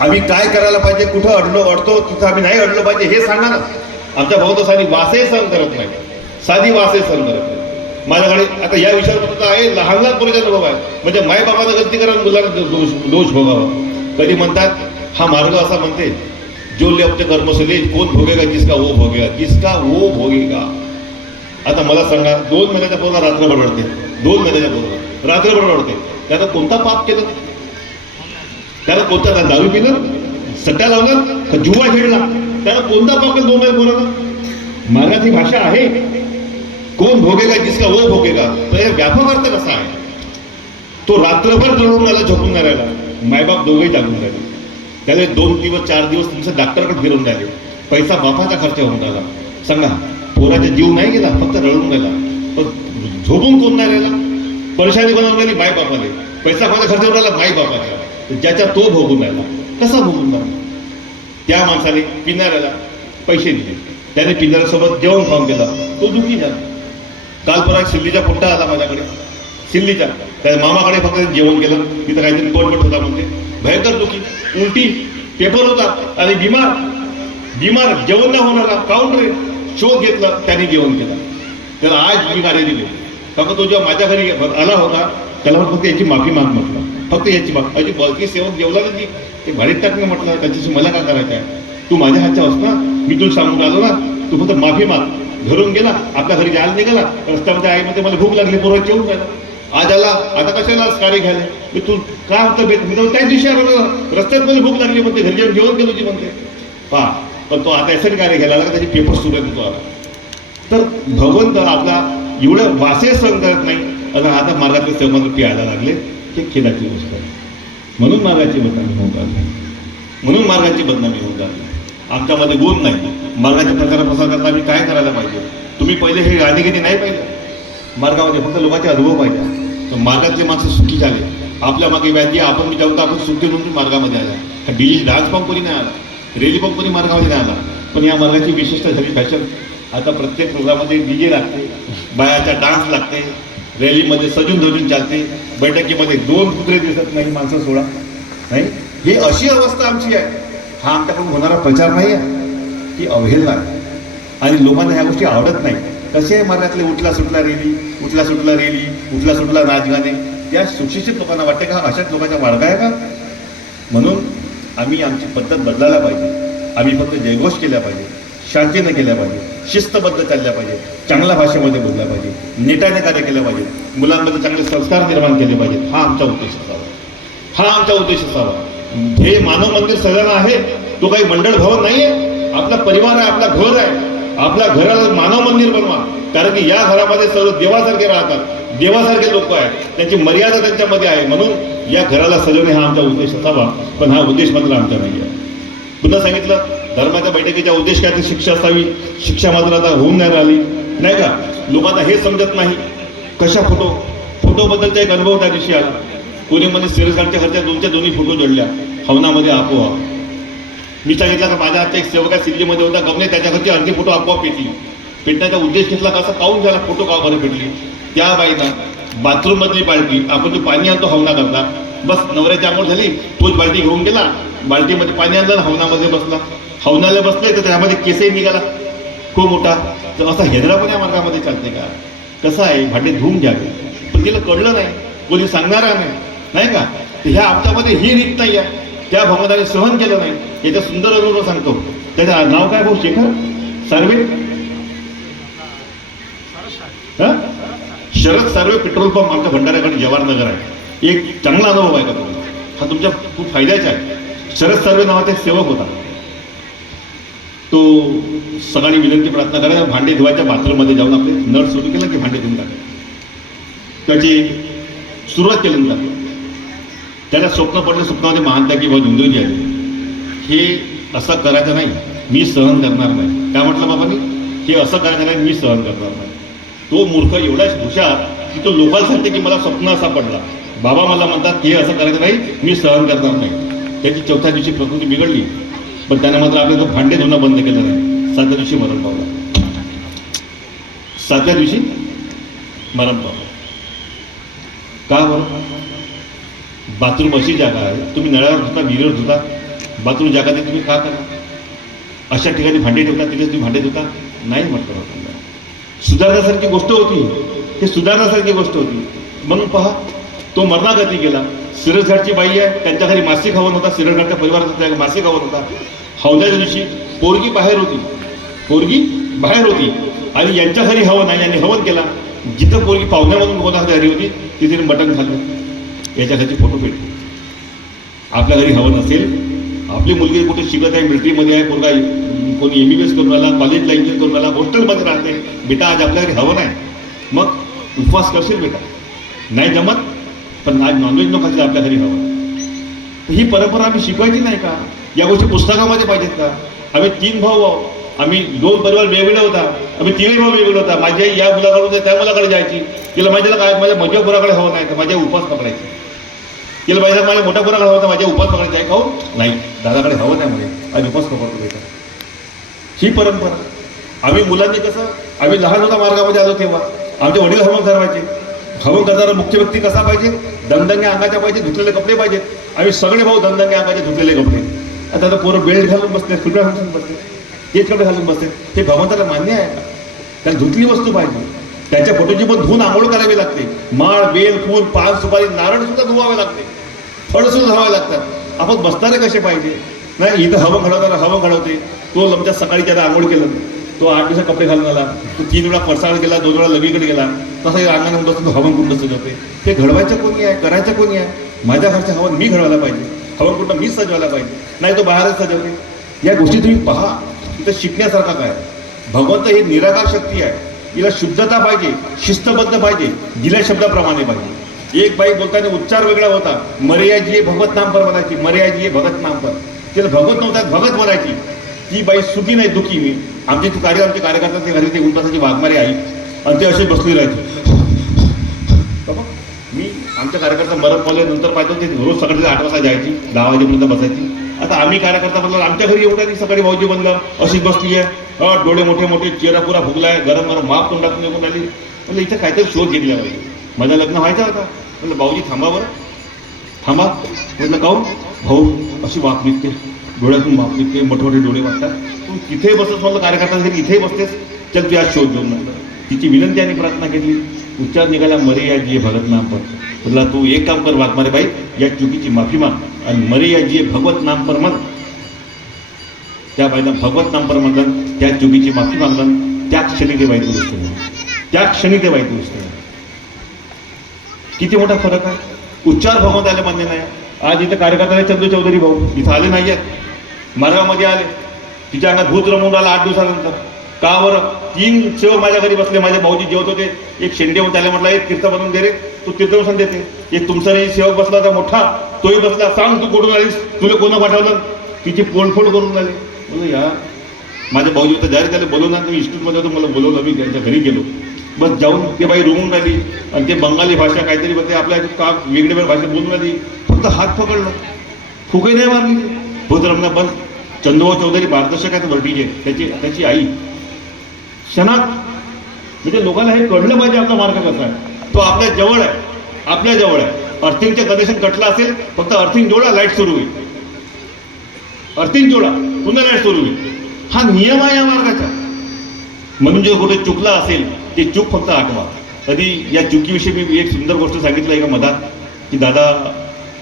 आम्ही काय करायला पाहिजे, कुठं अडतो तिथं आम्ही नाही अडलो पाहिजे हे सांगा ना. आमच्या भाऊ तर साधी वासही सहन करत नाही, साधी वासही सहन करत नाही. माझ्याकडे आता या विषयावर आहे लहान पोरीचा अनुभव आहे. म्हणजे मायबापानं गलती करा मुलांना दोष भोगावा. कधी म्हणतात हा मार्ग असा म्हणते जो ले अपने कर्म से ले कोण भोगेगा जिसका वो भोगेगा. आता मला सांगा 2 महिन्याच्या पोरला रात्रभर रडते. 2 महिन्याच्या पोरला रात्रभर रडते. त्यानं कोणता पाप केलं? त्याला कोणता दारू पिलं, सट्ट्या लावला का जुवा खेळला? त्याला कोणता पाप केलं 2 महिने पोराला? मराठी भाषा आहे. कोण भोगेगा जिसका वो भोगेगा. तर हे व्यापक अर्थ कसा आहे? तो रात्रभर रडून राहिला, झोपून नाही राहिला. मायबाप दोघेही जागून राहिले. त्याला 2 दिवस 4 दिवस तुमचं डॉक्टरकडे फिरवून राहिले. पैसा बापाचा खर्च होऊन राहिला. सांगा पोराचा जीव नाही गेला, फक्त रडून राहिला. पण झोपून कोण नाही राहिला? परेशानी बनवून राहिली मायबापाने. पैसा कोणा खर्च होऊन राहिला? मायबापाचा. ज्याच्या तो भोगून राहिला. कसा भोगून राहिला? त्या माणसाने पिणाऱ्याला पैसे दिले, त्याने पिणाऱ्यासोबत जेवण खाऊन केला, तो दुःखी झाला. काल परवा सिल्लीच्या पोट्टा आला माझ्याकडे. सिल्लीच्या त्या मामाकडे फक्त जेवण केलं, तिथं काहीतरी कोटपट होता म्हणते, भयंकर दुखी, उलटी, पेपर होता आणि बिमार जेवण नाही होणार, काऊन रे? शोध घेतला, त्याने जेवण केलं, त्याला आज मी कार्य दिले. फक्त तो जेव्हा माझ्या घरी आला होता त्याला फक्त याची माफी माग म्हटलं, फक्त याची माफी. अशी बळकी सेवक जेवला नाही, ते भाडीत टाकणे म्हटलं, त्याच्याशी मला काय करायचं आहे? तू माझ्या हातच्या होस ना, मी तुला सांगून आलो ना, तू फक्त माफी माग. घरून गेला, आपल्या घरी जायला निघाला, रस्त्यामध्ये आईमध्ये मला भूक लागली, पोरं जेवून गेला, आज आला, आता कशाला कार्य घ्यायला? मी तू काय होतं बेत? मी त्याच दिवशी आलो, रस्त्यात मला भूक लागली म्हणते, घरी जेवण जेवण केलं होती म्हणते. पहा, पण तो आता यासाठी कार्य घ्यायला लागला, त्याचे पेपर सुरू आहेत तो आला. तर भगवंत आपला एवढं वासे सहन करत नाही आणि आता मार्गातले सेवक पियायला लागले, हे खेदाची गोष्ट आहे. म्हणून मार्गाची बदनामी होत आली, म्हणून मार्गाची बदनामी होत आली. आमच्यामध्ये गुण नाही. मार्गाच्या प्रसार करता आम्ही काय करायला पाहिजे? तुम्ही पहिले हे गाणेगिरी नाही पाहिलं मार्गामध्ये, फक्त लोकांचे अनुभव पाहिजे. तर मार्गातले माणसं सुखी झाले, आपल्या मागे व्याधी आपण मी जाऊ तर आपण सुखी म्हणून मार्गामध्ये आला. डीजे डान्स पण कोणी नाही आला, रेली पण कोणी मार्गामध्ये नाही आला. पण या मार्गाची विशिष्ट झाली फॅशन. आता प्रत्येक प्रोग्राममध्ये डीजे लागते, बायाचा डान्स लागते, रॅलीमध्ये सजून धजून चालते, बैठकीमध्ये 2 कुत्रे दिसत नाही, माणसं सोडा नाही. ही अशी अवस्था आमची आहे. हा आमच्याकडून होणारा प्रचार नाही आहे, ही अवहेलना आहे आणि लोकांना ह्या गोष्टी आवडत नाही. कसे मार्गातले उठला सुटला रेली, उठला सुटला नाचगाणे, त्या सुशिक्षित लोकांना वाटते का अशाच लोकांच्या मार्ग आहे का? म्हणून आम्ही आमची पद्धत बदलायला पाहिजे. आम्ही फक्त जयघोष केल्या पाहिजे, शांतीने केल्या पाहिजे, शिस्तबद्ध चालल्या पाहिजे, चांगल्या भाषेमध्ये बोलल्या पाहिजे, नेटाने कार्य केलं पाहिजे, मुलांमध्ये चांगले संस्कार निर्माण केले पाहिजेत. हा आमचा उद्देश असावा. हे मानव मंदिर सगळ्यांना आहे, तो काही मंडळ भवन नाही आहे. आपला परिवार आहे, आपला घर आहे. आपल्या घराला मानव मंदिर बनवा, कारण की या घरामध्ये सर्व देवासारखे राहतात, देवासारखे लोक आहेत, त्यांची मर्यादा त्यांच्यामध्ये आहे. म्हणून या घराला सजवणे हा आमचा उद्देश असावा, पण हा उद्देश मात्र आमचा नाही आहे. पुन्हा सांगितलं, धर्माच्या बैठकीचा उद्देश काय? तर शिक्षा असावी. शिक्षा मात्र आता होऊन नाही राहिली, नाही का? लोकांना हे समजत नाही. कशा फोटोबद्दलचा एक अनुभव त्या दिवशी आला. कोणी म्हणजे सिरसगाडच्या घरच्या दोन्ही फोटो जोडल्या हवनामध्ये आपोआप. मी सांगितलं का माझ्या हातचा एक सेवका सिल्लीमध्ये होता, गमने त्याच्या घरची अर्धी फोटो आपोआप पेटली. पेटण्याचा उद्देश घेतला का? असं काऊन झाला? फोटो का बरं पेटली? त्या बाईनं बाथरूममधली बाल्टी, आपण जो पाणी आणतो हवना करता, बस नवऱ्याची आंघोळ झाली, तोच बाल्टी घेऊन गेला, बाल्टीमध्ये पाणी आणलं, हवनामध्ये बसला. हवनाला बसले तर त्यामध्ये केसही निघाला खूप मोठा. तर असा हेदरा पण या मार्गामध्ये चालते का? कसं आहे, भांडे धुवून घ्यावे, पण तिला कळलं नाही, कोणी सांगणारा नाही का? तर ह्या आमच्यामध्ये ही रीत नाही आहे, त्या भगवंताने सहन केलं नाही. याचा सुंदर अनुभव सांगतो. त्याचं नाव काय भाऊ? शेखर सार्वे, शरद सार्वे पेट्रोल पंप आमच्या भंडाऱ्याकडे जवाहरनगर आहे. एक चांगला अनुभव आहे का तुम्ही? हा तुमच्या खूप फायद्याचा आहे. शरद सार्वे नावाचा एक सेवक होता. तो सकाळी विनंती प्रार्थना करायला, भांडे धुवायच्या बाथरूममध्ये जाऊन आपले नळ सुरू केला की भांडे धुवून टाकले. त्याची सुरुवात केल्यानंतर त्याला स्वप्न पडलं, स्वप्नामध्ये महानता की बाबा इंदुजी आहे, हे असं करायचं नाही, मी सहन करणार नाही. काय म्हटलं बाबांनी? हे असं करायचं नाही, मी सहन करणार नाही. तो मूर्ख एवढाच हुशार की तो लोकांना सांगते की मला स्वप्न असा पडला, बाबा मला म्हणतात हे असं करायचं नाही, मी सहन करणार नाही. त्याची 4थ्या दिवशी प्रकृती बिघडली, पण त्याने मात्र आपले तो भांडे धुणं बंद केलं नाही. 7व्या दिवशी मरण पावला. 7व्या दिवशी मरण पावला. का बरं? बाथरूम अशी जागा आहे, तुम्ही नळावर धुता, विहिरीवर धुता, बाथरूम जागा ते तुम्ही का करा? अशा ठिकाणी भांडे ठेवता, तिथे तुम्ही भांडे धुता नाही म्हटलं. सुधारण्यासारखी गोष्ट होती, हे सुधारण्यासारखी गोष्ट होती. म्हणून पहा, तो मरणागती गेला. सिरसघाटची बाई आहे, त्यांच्या घरी मासिक हवन होता, सिरसघाटच्या परिवाराचा मासिक हवन होता. हवनाच्या दिवशी पोरगी बाहेर होती आणि यांच्या घरी हवन आहे, यांनी हवन केला. जिथं पोरगी पाहुण्यामधून कोणाच्या घरी होती तिथे मटण खाल्लं. याच्या घरचे फोटो भेटले. आपल्या घरी हवन असेल, आपली मुलगी कुठे शिकत आहे, मिलिटरीमध्ये आहे, पोरगा कोणी MBBS करून आला, कॉलेजला इंजिनियर करून आला, हॉस्टेलमध्ये राहते, बेटा आज आपल्या घरी हवन आहे, मग उपवास करशील बेटा? नाही जमत, पण आज नॉनव्हेज नको खायचं, आपल्या घरी हवं. ही परंपरा आम्ही शिकवायची नाही का? या गोष्टी पुस्तकामध्ये पाहिजेत का? आम्ही 3 भाऊ आहोत, आम्ही 2 परिवार वेगवेगळे होता, आम्ही 3 भाऊ वेगवेगळे होता. माझी आई या मुलाकडून त्या मुलाकडे जायची, तिला माहितीला काय माझ्या मोठ्या पोराकडे हवं नाही तर माझ्या उपवास पकडायचे. तिला पाहिजे माझ्या मोठ्या पोराकडे हवं तर माझ्या उपवास पकडायचे आहे. खाऊ नाही, दादाकडे हवं नाही म्हणजे आम्ही उपवास पकडतो बेटा. ही परंपरा. आम्ही मुलांनी कसं, आम्ही लहान होता मार्गामध्ये आलो तेव्हा आमचे वडील हवन ठरवायचे, हवन करणारा मुख्य व्यक्ती कसा पाहिजे? दणदण्या अंगाच्या पाहिजे, धुतलेले कपडे पाहिजेत. आम्ही सगळे भाऊ दणदण्या अंगाचे धुतलेले कपडे. आता पोरं बेल्ट घालून बसते, फुटबॉल घालून बसते, तेच कपडे घालून बसते. हे भगवंताला मान्य आहे का? त्याला धुतली वस्तू पाहिजे. त्याच्या फोटोची पण धुवून आंघोळ करावी लागते. माळ, बेल, फूल, पान, सुपारी, नारळ सुद्धा धुवावे लागते, फळ सुद्धा धुवावे लागतात. आपण बसणारे कसे पाहिजे? नाही, इथं हवं घडवताना हवं घडवते. तो लमच्या सकाळी त्याला आंघोळ केलं, तो 8 दिवसात कपडे घालून आला, तो 3 वेळा परसाळ गेला, 2 वेळा लवीकडे गेला, तसं अंगाने बसून हवन कुंड सजवते. हे घडवायचं कोणी आहे? करायचं कोणी आहे? माझ्या घरचं हवन मी घडवायला पाहिजे, हवन कुंड मीच सजवायला पाहिजे, नाही तो बाहेरच सजवते. या गोष्टी तुम्ही पहा, इथं शिकण्यासारखा काय? भगवंत ही निराकार शक्ती आहे. हिला शुद्धता पाहिजे, शिस्तबद्ध पाहिजे, दिल्या शब्दाप्रमाणे पाहिजे. एक बाई बोलताना उच्चार वेगळा होता. मर्याजी भगवत नाम पर म्हणायची, मर्याजी भगत नाम पर. तिला भगवत नव्हता, भगत म्हणायची. ती बाई सुखी नाही, दुखी. मी आमचे कार्यकर्त्यांचे घरी ते उंटाची वाघमारी आई आणि ते असे बसली राहायची. मी आमच्या कार्यकर्ता मरत पावल्यानंतर पाहिजे ते रोज सकाळी 8 वाजता जायची, 10 वाजेपर्यंत बसायची. आता आम्ही कार्यकर्ता बनलो, आमच्या घरी एवढ्या नाही. सकाळी भाऊजी बनलं, अशीच बसली आहे, डोळे मोठे मोठे, चेहरा पुरा फुगलाय, गरम गरम माप तोंडातून निघून आली. म्हणलं इथं काहीतरी शोध घेतला पाहिजे. माझं लग्न व्हायचं होता. म्हणलं भाऊजी थांबा बरं, थांबा. म्हटलं काहून? भाऊ अशी वाफ निघते, डोळ्यातून वाफ निघते, मोठे डोळे वाटतात, तू तिथे बसत. म्हणलं कार्यकर्त्यांच्या घरी इथेही बसतेस, चल तू आज शोध घेऊन. म्हटलं तिची विनंती आणि प्रार्थना केली. उच्चार निघाला, मरे या जी भगत नाम पर. म्हटलं तू एक काम कर वाघमारे बाई, या चुकीची माफी माग आणि मरे या जी भगवत नाम पर म्हण. त्या बाईला भगवत नाम पर म्हणलं, त्या चुकीची माफी मागलं, त्या क्षणी ते बाई दुरुस्त झाली, त्या क्षणी ते बाई दुरुस्त झाली. किती मोठा फरक आहे. उच्चार भगवंताला मान्य नाही. आज इथं कार्यकर्ता चंदू चौधरी भाऊ इथं आले नाही आहेत, मार्गामध्ये आले. तिच्या अंगात भूत रमवून आला 8 दिवसानंतर. का बरं? 3 सेवक माझ्या घरी बसले, माझे भाऊजी जेवत होते. एक शेंडे होऊन त्याला म्हटलं, एक तीर्थ बनवून दे रे. तू तीर्थ बसून देते. एक तुमचा सेवक बसला होता मोठा, तोही बसला. सांग तू कुठून आलीस, तुला कोणं पाठवलं? तिची पोलफोड करून आले. बोलू या माझ्या भाऊजी होतं जाहीर त्याला बोलवणार. तुम्ही इन्स्टिट्यूटमध्ये होतो, मला बोलवलं, मी त्यांच्या घरी गेलो. बस जाऊन ते बाई रुमून राहिली आणि ते बंगाली भाषा काहीतरी बोलते, आपल्या का वेगळ्या भाषेत बोलून राहिली. फक्त हात पकडलं, फुगे नाही मारली. भूत रमना बंद. चंदूभाऊ चौधरी मार्गदर्शक आहेत वर्टीचे, त्याची आई क्षणात. म्हणजे लोकांना हे कळलं पाहिजे आपला मार्ग कसा आहे. तो आपल्या जवळ आहे, आपल्या जवळ आहे. अर्थिंगचं कनेक्शन कटलं असेल, फक्त अर्थिंग जोडा, लाईट सुरू होईल. अर्थिंग जोडा, पुन्हा लाईट सुरू होईल. हा नियम आहे या मार्गाचा. म्हणून जे कुठे चुकला असेल ते चूक फक्त आठवा. कधी या चुकीविषयी मी एक सुंदर गोष्ट सांगितलं एका मधात, की दादा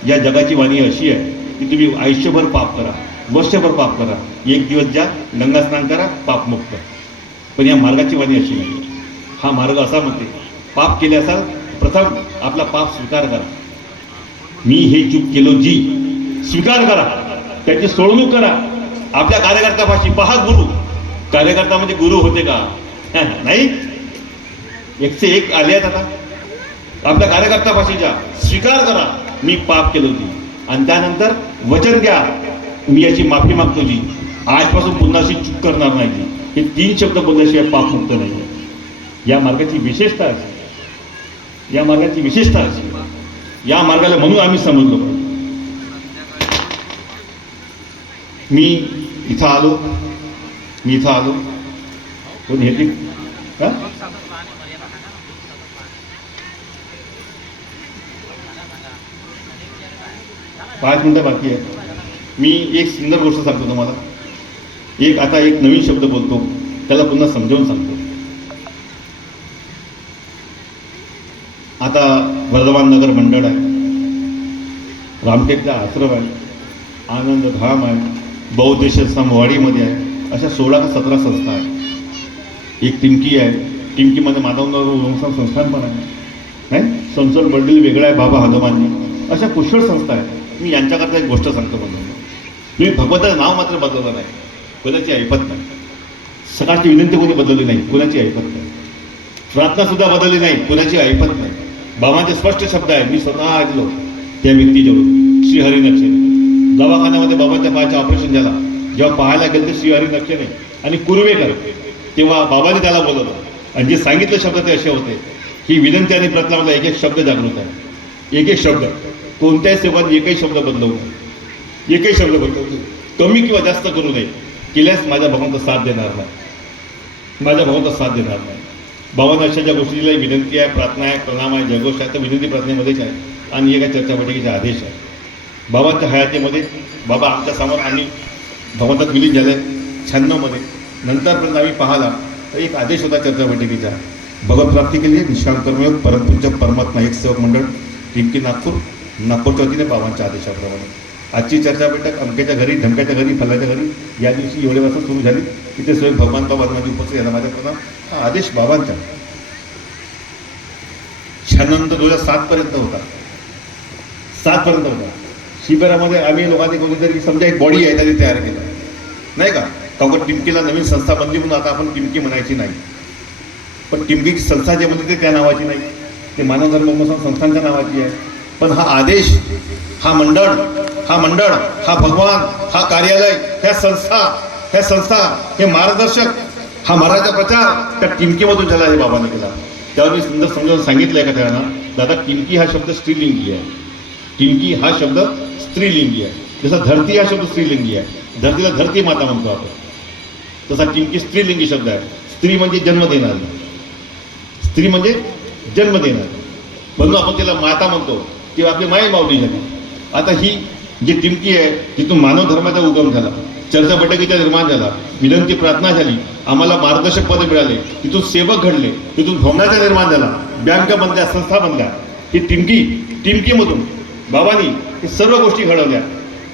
या जगाची वाणी अशी आहे की तुम्ही आयुष्यभर पाप करा, वर्षभर पाप करा, एक दिवस जा गंगा स्नान करा, पापमुक्त. पण या मार्गाची वाणी अशी नाही. हा मार्ग असा म्हणते, पाप केले असाल प्रथम आपला पाप स्वीकार करा. मी हे चूक केलो जी, स्वीकार करा, त्याची सोडवणूक करा. आपल्या कार्यकर्त्यापाशी पहा गुरु. कार्यकर्ता म्हणजे गुरु होते का? नाही. 101 आले आहेत आता. आपल्या कार्यकर्त्यापाशीच्या स्वीकार करा, मी पाप केलो जी, आणि त्यानंतर वचन द्या, मी याची माफी मागतो जी, आजपासून पुन्हा अशी चूक करणार नाही जी. हे 3 शब्द बोलल्याशिवाय पापमुक्त नाही आहे. या मार्गाची विशेषता अशी, या मार्गाची विशेषता अशी. या मार्गाला म्हणून आम्ही समजलो. मी इथं आलो कोण हे का? 5 मिनिटं बाकी आहे. मी एक सुंदर गोष्ट सांगतो तुम्हाला. आता एक नवीन शब्द बोलतो, त्याला पुन्हा समजावून सांगतो. आता वर्धमान नगर मंडळ आहे, रामटेकचा आश्रम आहे, आनंद धाम आहे, बौद्ध समवाडीमध्ये आहे. अशा 16 का 17 संस्था आहेत. एक टिमकी आहे, टिमकीमध्ये माधवनगर संस्थान पण आहे. नाही, संसद मंडळ वेगळं आहे बाबा हनुमानजी. अशा पुष्कळ संस्था आहेत. मी यांच्याकरता एक गोष्ट सांगतो बघून. मी भगवंताचं नाव मात्र बदललं नाही, कोणाची ऐपत नाही. सकाळची विनंती कोणी बदलली नाही, कोणाची ऐपत नाही. प्रार्थना सुद्धा बदलली नाही, कोणाची ऐपत नाही. बाबांचे स्पष्ट शब्द आहे. मी स्वतः ऐकलो त्या व्यक्तीजवळून, श्रीहरी नक्षेने. दवाखान्यामध्ये बाबांच्या पायाचं ऑपरेशन झाला. जेव्हा पाहायला गेलं ते श्रीहरी नक्षेने आणि कुर्वेकर, तेव्हा बाबांनी त्याला बोलवलं आणि जे सांगितलं शब्द ते असे होते की विनंती आणि प्रार्थनामधला एक शब्द जागृत आहे. एक शब्द, कोणत्याही सेवांनी एकही शब्द बदलवू नये, एकही शब्द बदलवू नये. कमी किंवा जास्त करू नये. केल्यास माझ्या भगवंत साथ देणार नाही, माझ्या भगवंत साथ देणार नाही. बाबांना अशा ज्या गोष्टीला विनंती आहे, प्रार्थना आहे, प्रणाम आहे, जयघोष आहे, तर विनंती प्रार्थनेमध्येच आहे आणि एका चर्चा बैठकीचा आदेश आहे. बाबांच्या हयातीमध्ये बाबा आमच्या समोर आम्ही भगवंतात विलीन झाले 96मध्ये. नंतरपर्यंत आम्ही पाहिला तर एक आदेश होता चर्चा बैठकीचा, भगवत प्राप्ती केली आहे निष्काम कर्मयोग परमपूज्य परमात्मा एक सेवक मंडळ टिमकी नागपूरच्या वतीने बाबांच्या आदेशाप्रमाणे आजची चर्चा बैठक अमक्याच्या घरी, ढमक्याच्या घरी, फलाच्या घरी या दिवशी एवढे वाजता सुरू झाली. तिथे स्वयं भगवान बाबा माझी उपस्थित यायला माझ्याकडनं हा आदेश बाबांचा 96 2007 पर्यंत होता. 7 पर्यंत होता. शिबिरामध्ये आम्ही लोकांनी कोणीतरी समजा एक बॉडी आहे त्यांनी तयार केलं नाही का, कारण टिमकीला नवीन संस्था बनली म्हणून आता आपण टिमकी म्हणायची नाही. पण टिमकीची संस्था जे म्हणते ते त्या नावाची नाही, ते मानव धर्म संस्थांच्या नावाची आहे. पण हा आदेश, हा मंडळ, हा भगवान, हा कार्यालय, ह्या संस्था, हे मार्गदर्शक, हा मराठा प्रचार त्या टिमकीमधून झाला हे बाबांनी केला. त्यावर मी सुंदर समजावून सांगितलं एका ठिकाणा, दादा टिमकी हा शब्द स्त्रीलिंगी आहे. टिमकी हा शब्द स्त्रीलिंगी आहे. जसा धरती हा शब्द स्त्रीलिंगी आहे, धरतीला धरती माता म्हणतो आपण, तसा टिमकी स्त्रीलिंगी शब्द आहे. स्त्री म्हणजे जन्म देणारी, स्त्री म्हणजे जन्म देणारी, म्हणून आपण तिला माता म्हणतो. ती आपली माई माऊली झाली. आता ही जी टिमकी आहे तिथून मानव धर्माचा उगम झाला, चर्चा बैठकीचा निर्माण झाला, विनंती प्रार्थना झाली, आम्हाला मार्गदर्शक पदे मिळाले, तिथून सेवक घडले, तिथून भवनाचा निर्माण झाला, बँका बनल्या, संस्था बनल्या. ही टिमकीमधून बाबांनी हे सर्व गोष्टी घडवल्या.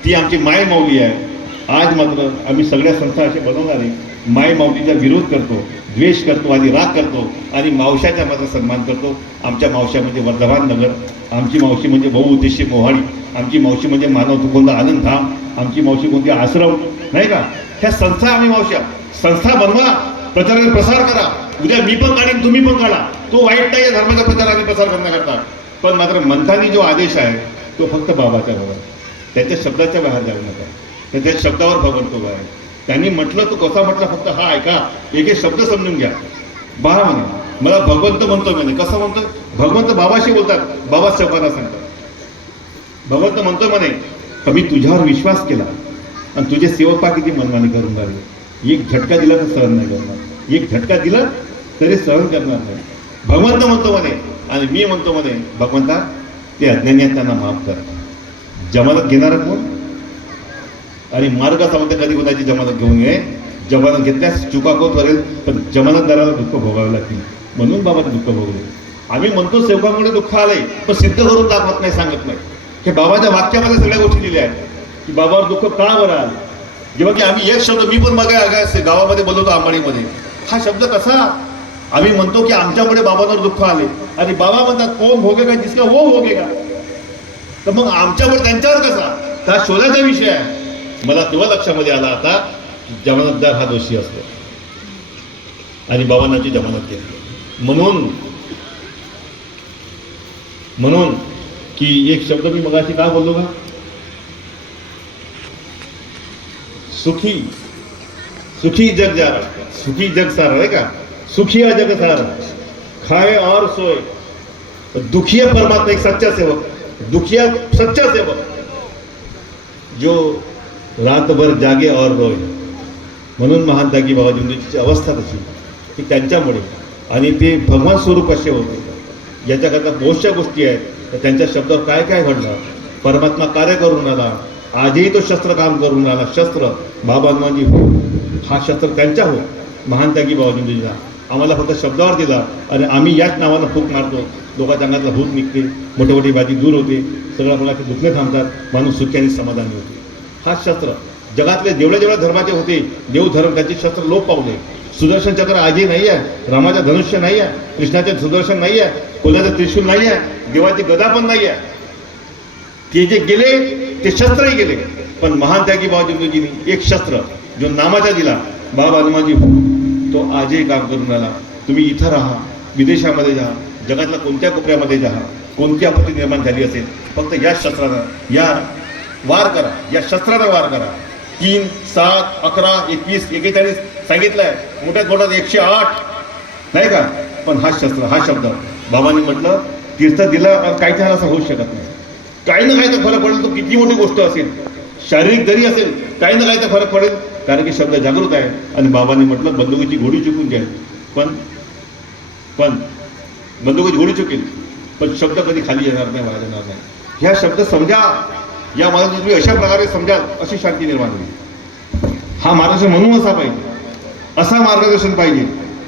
ती आमची माय माऊली आहे. आज मात्र आम्ही सगळ्या संस्था असे बनवणारे माय माऊलीचा विरोध करतो, द्वेष करतो आणि राग करतो आणि मावशाचा मात्र सन्मान करतो. आमच्या मावशा म्हणजे वर्धमान नगर, आमची मावशी म्हणजे बहुउद्देशीय मोहाडी, आमची मावशी म्हणजे मानव कोणता आनंद धाम, आमची मावशी कोणती आश्रम नाही का. ह्या संस्था आम्ही मावशा, संस्था बनवा, प्रसार करा. उद्या मी पण काढीन, तुम्ही पण काढा. तो वाईट नाही आहे धर्माचा प्रचार आणि प्रसार करण्याकरता. पण मात्र मंथानी जो आदेश आहे तो फक्त बाबाच्या बरोबर, त्याच्या शब्दाच्या बाहेर जाऊ नका. त्याच्या शब्दावर भगवंत उभा आहे. त्यांनी म्हटलं तो कसा म्हटला फक्त हा ऐका, एक शब्द समजून घ्या. बाबा म्हणे मला भगवंत म्हणतो, म्हणे कसं म्हणतो भगवंत, बाबाशी बोलतात, बाबा सेवकांना सांगतात. भगवंत म्हणतो म्हणे का मी तुझ्यावर विश्वास केला आणि तुझे सेवक पा किती मनमानी करून राहिले. एक झटका दिला तर सहन नाही करणार, एक झटका दिला तरी सहन करणार नाही. भगवंत म्हणतो म्हणे आणि मी म्हणतो म्हणे भगवंता ते अज्ञानी आहेत त्यांना माफ कर. जमानत घेणार कोण आणि मार्ग असा म्हणते कधी कोणाची जमानत घेऊन ये. जमानत घेतल्यास चुका कोण करेल, पण जमानतदाराला दुःख भोगावे लागतील. म्हणून बाबाने दुःख भोगले. आम्ही म्हणतो सेवकांमुळे दुःख आलंय, पण सिद्ध करून दाखवत नाही, सांगत नाही. हे बाबाच्या वाक्यामध्ये सगळ्या गोष्टी दिल्या आहेत की बाबावर दुःख का बरं आलं. जेव्हा की आम्ही एक शब्द, मी पण बघा गावामध्ये बोलवतो आंबाडीमध्ये, हा शब्द कसा आम्ही म्हणतो की आमच्यामुळे बाबांवर दुःख आले आणि बाबा म्हणतात कोण भोगेगा जिसका वो भोगेगा. तर मग आमच्यावर त्यांच्यावर कसा, हा शोधाचा विषय आहे. मला तेव्हा लक्षामध्ये आला आता जमानतदार हा दोषी असतो आणि बाबांची जमानत घेतली. म्हणून की एक शब्द मी मगाशी काय बोललो का, सुखी जग जा रहा, सुखी जग सारा है का, सुखिया जग सारा, खाए और सोए. दुखिया परमात्मा एक सच्चा सेवक, दुखिया सच्चा सेवक जो रात भर जागे और रोए. म्हणून महान त्यागी बाबाजी अवस्था तशी की त्यांच्यामुळे, आणि ते भगवान स्वरूप असे होते. याच्याकरता बहुतशा गोष्टी आहेत. तर त्यांच्या शब्दावर काय काय घडलं, परमात्मा कार्य करून आला. आजही तो शस्त्र काम करून आला. शस्त्र बाबांजी हो, हा शस्त्र त्यांच्या हो, महान त्यागी बाबाजींचा. आम्हाला फक्त शब्दावर दिला आणि आम्ही याच नावानं फूक मारतो. लोकांच्या अंगातला भूत निघते, मोठे मोठी व्याधी दूर होते, सगळ्या प्रकारचे दुखणे थांबतात, माणूस सुखी आणि समाधानी होते. हा शस्त्र जगातले जेवढ्या धर्माचे होते देवधर्म त्यांचे शस्त्र लोप पावले. सुदर्शन चक्र आजही नाही आहे, रामाचं धनुष्य नाही आहे, कृष्णाचे सुदर्शन नाही आहे, कोल्याचं त्रिशूल नाही आहे, देवाची गदा पण नाही आहे. ते जे गेले ते शस्त्रही गेले. पण महान त्यागी बाबाजींनी एक शस्त्र जो नामाचा दिला, बाबा हनुमानजी, तो आजही काम करून राहिला. तुम्ही इथं राहा, विदेशामध्ये जा, जगातल्या कोणत्या कोपऱ्यामध्ये जा, कोणती आपत्ती निर्माण झाली असेल, फक्त या शस्त्रानं या वार करा, या शस्त्रानं वार करा. 3, 7, 11, 21, 41 सांगितलं आहे, मोठ्यात मोठ्यात 108 नाही का. पण हा शस्त्र, हा शब्द बाबांनी म्हटलं तीर्थ दिला काही त्याला असं होऊ शकत नाही. काही ना काही तर फरक पडेल. तो किती मोठी गोष्ट असेल, शारीरिक जरी असेल, काही ना काही तर फरक पडेल, कारण की शब्द जागृत आहे. आणि बाबांनी म्हटलं बंदुकीची घोडी चुकून घ्या, पण पण बंदुकीत गोळी चुकेल, पण शब्द कधी खाली येणार नाही, बाहेर येणार नाही. ह्या शब्द समजा, या मला तुम्ही अशा प्रकारे समजाल, अशी शांती निर्माण होईल. हा मार्गदर्शन म्हणून असा पाहिजे, असा मार्गदर्शन पाहिजे,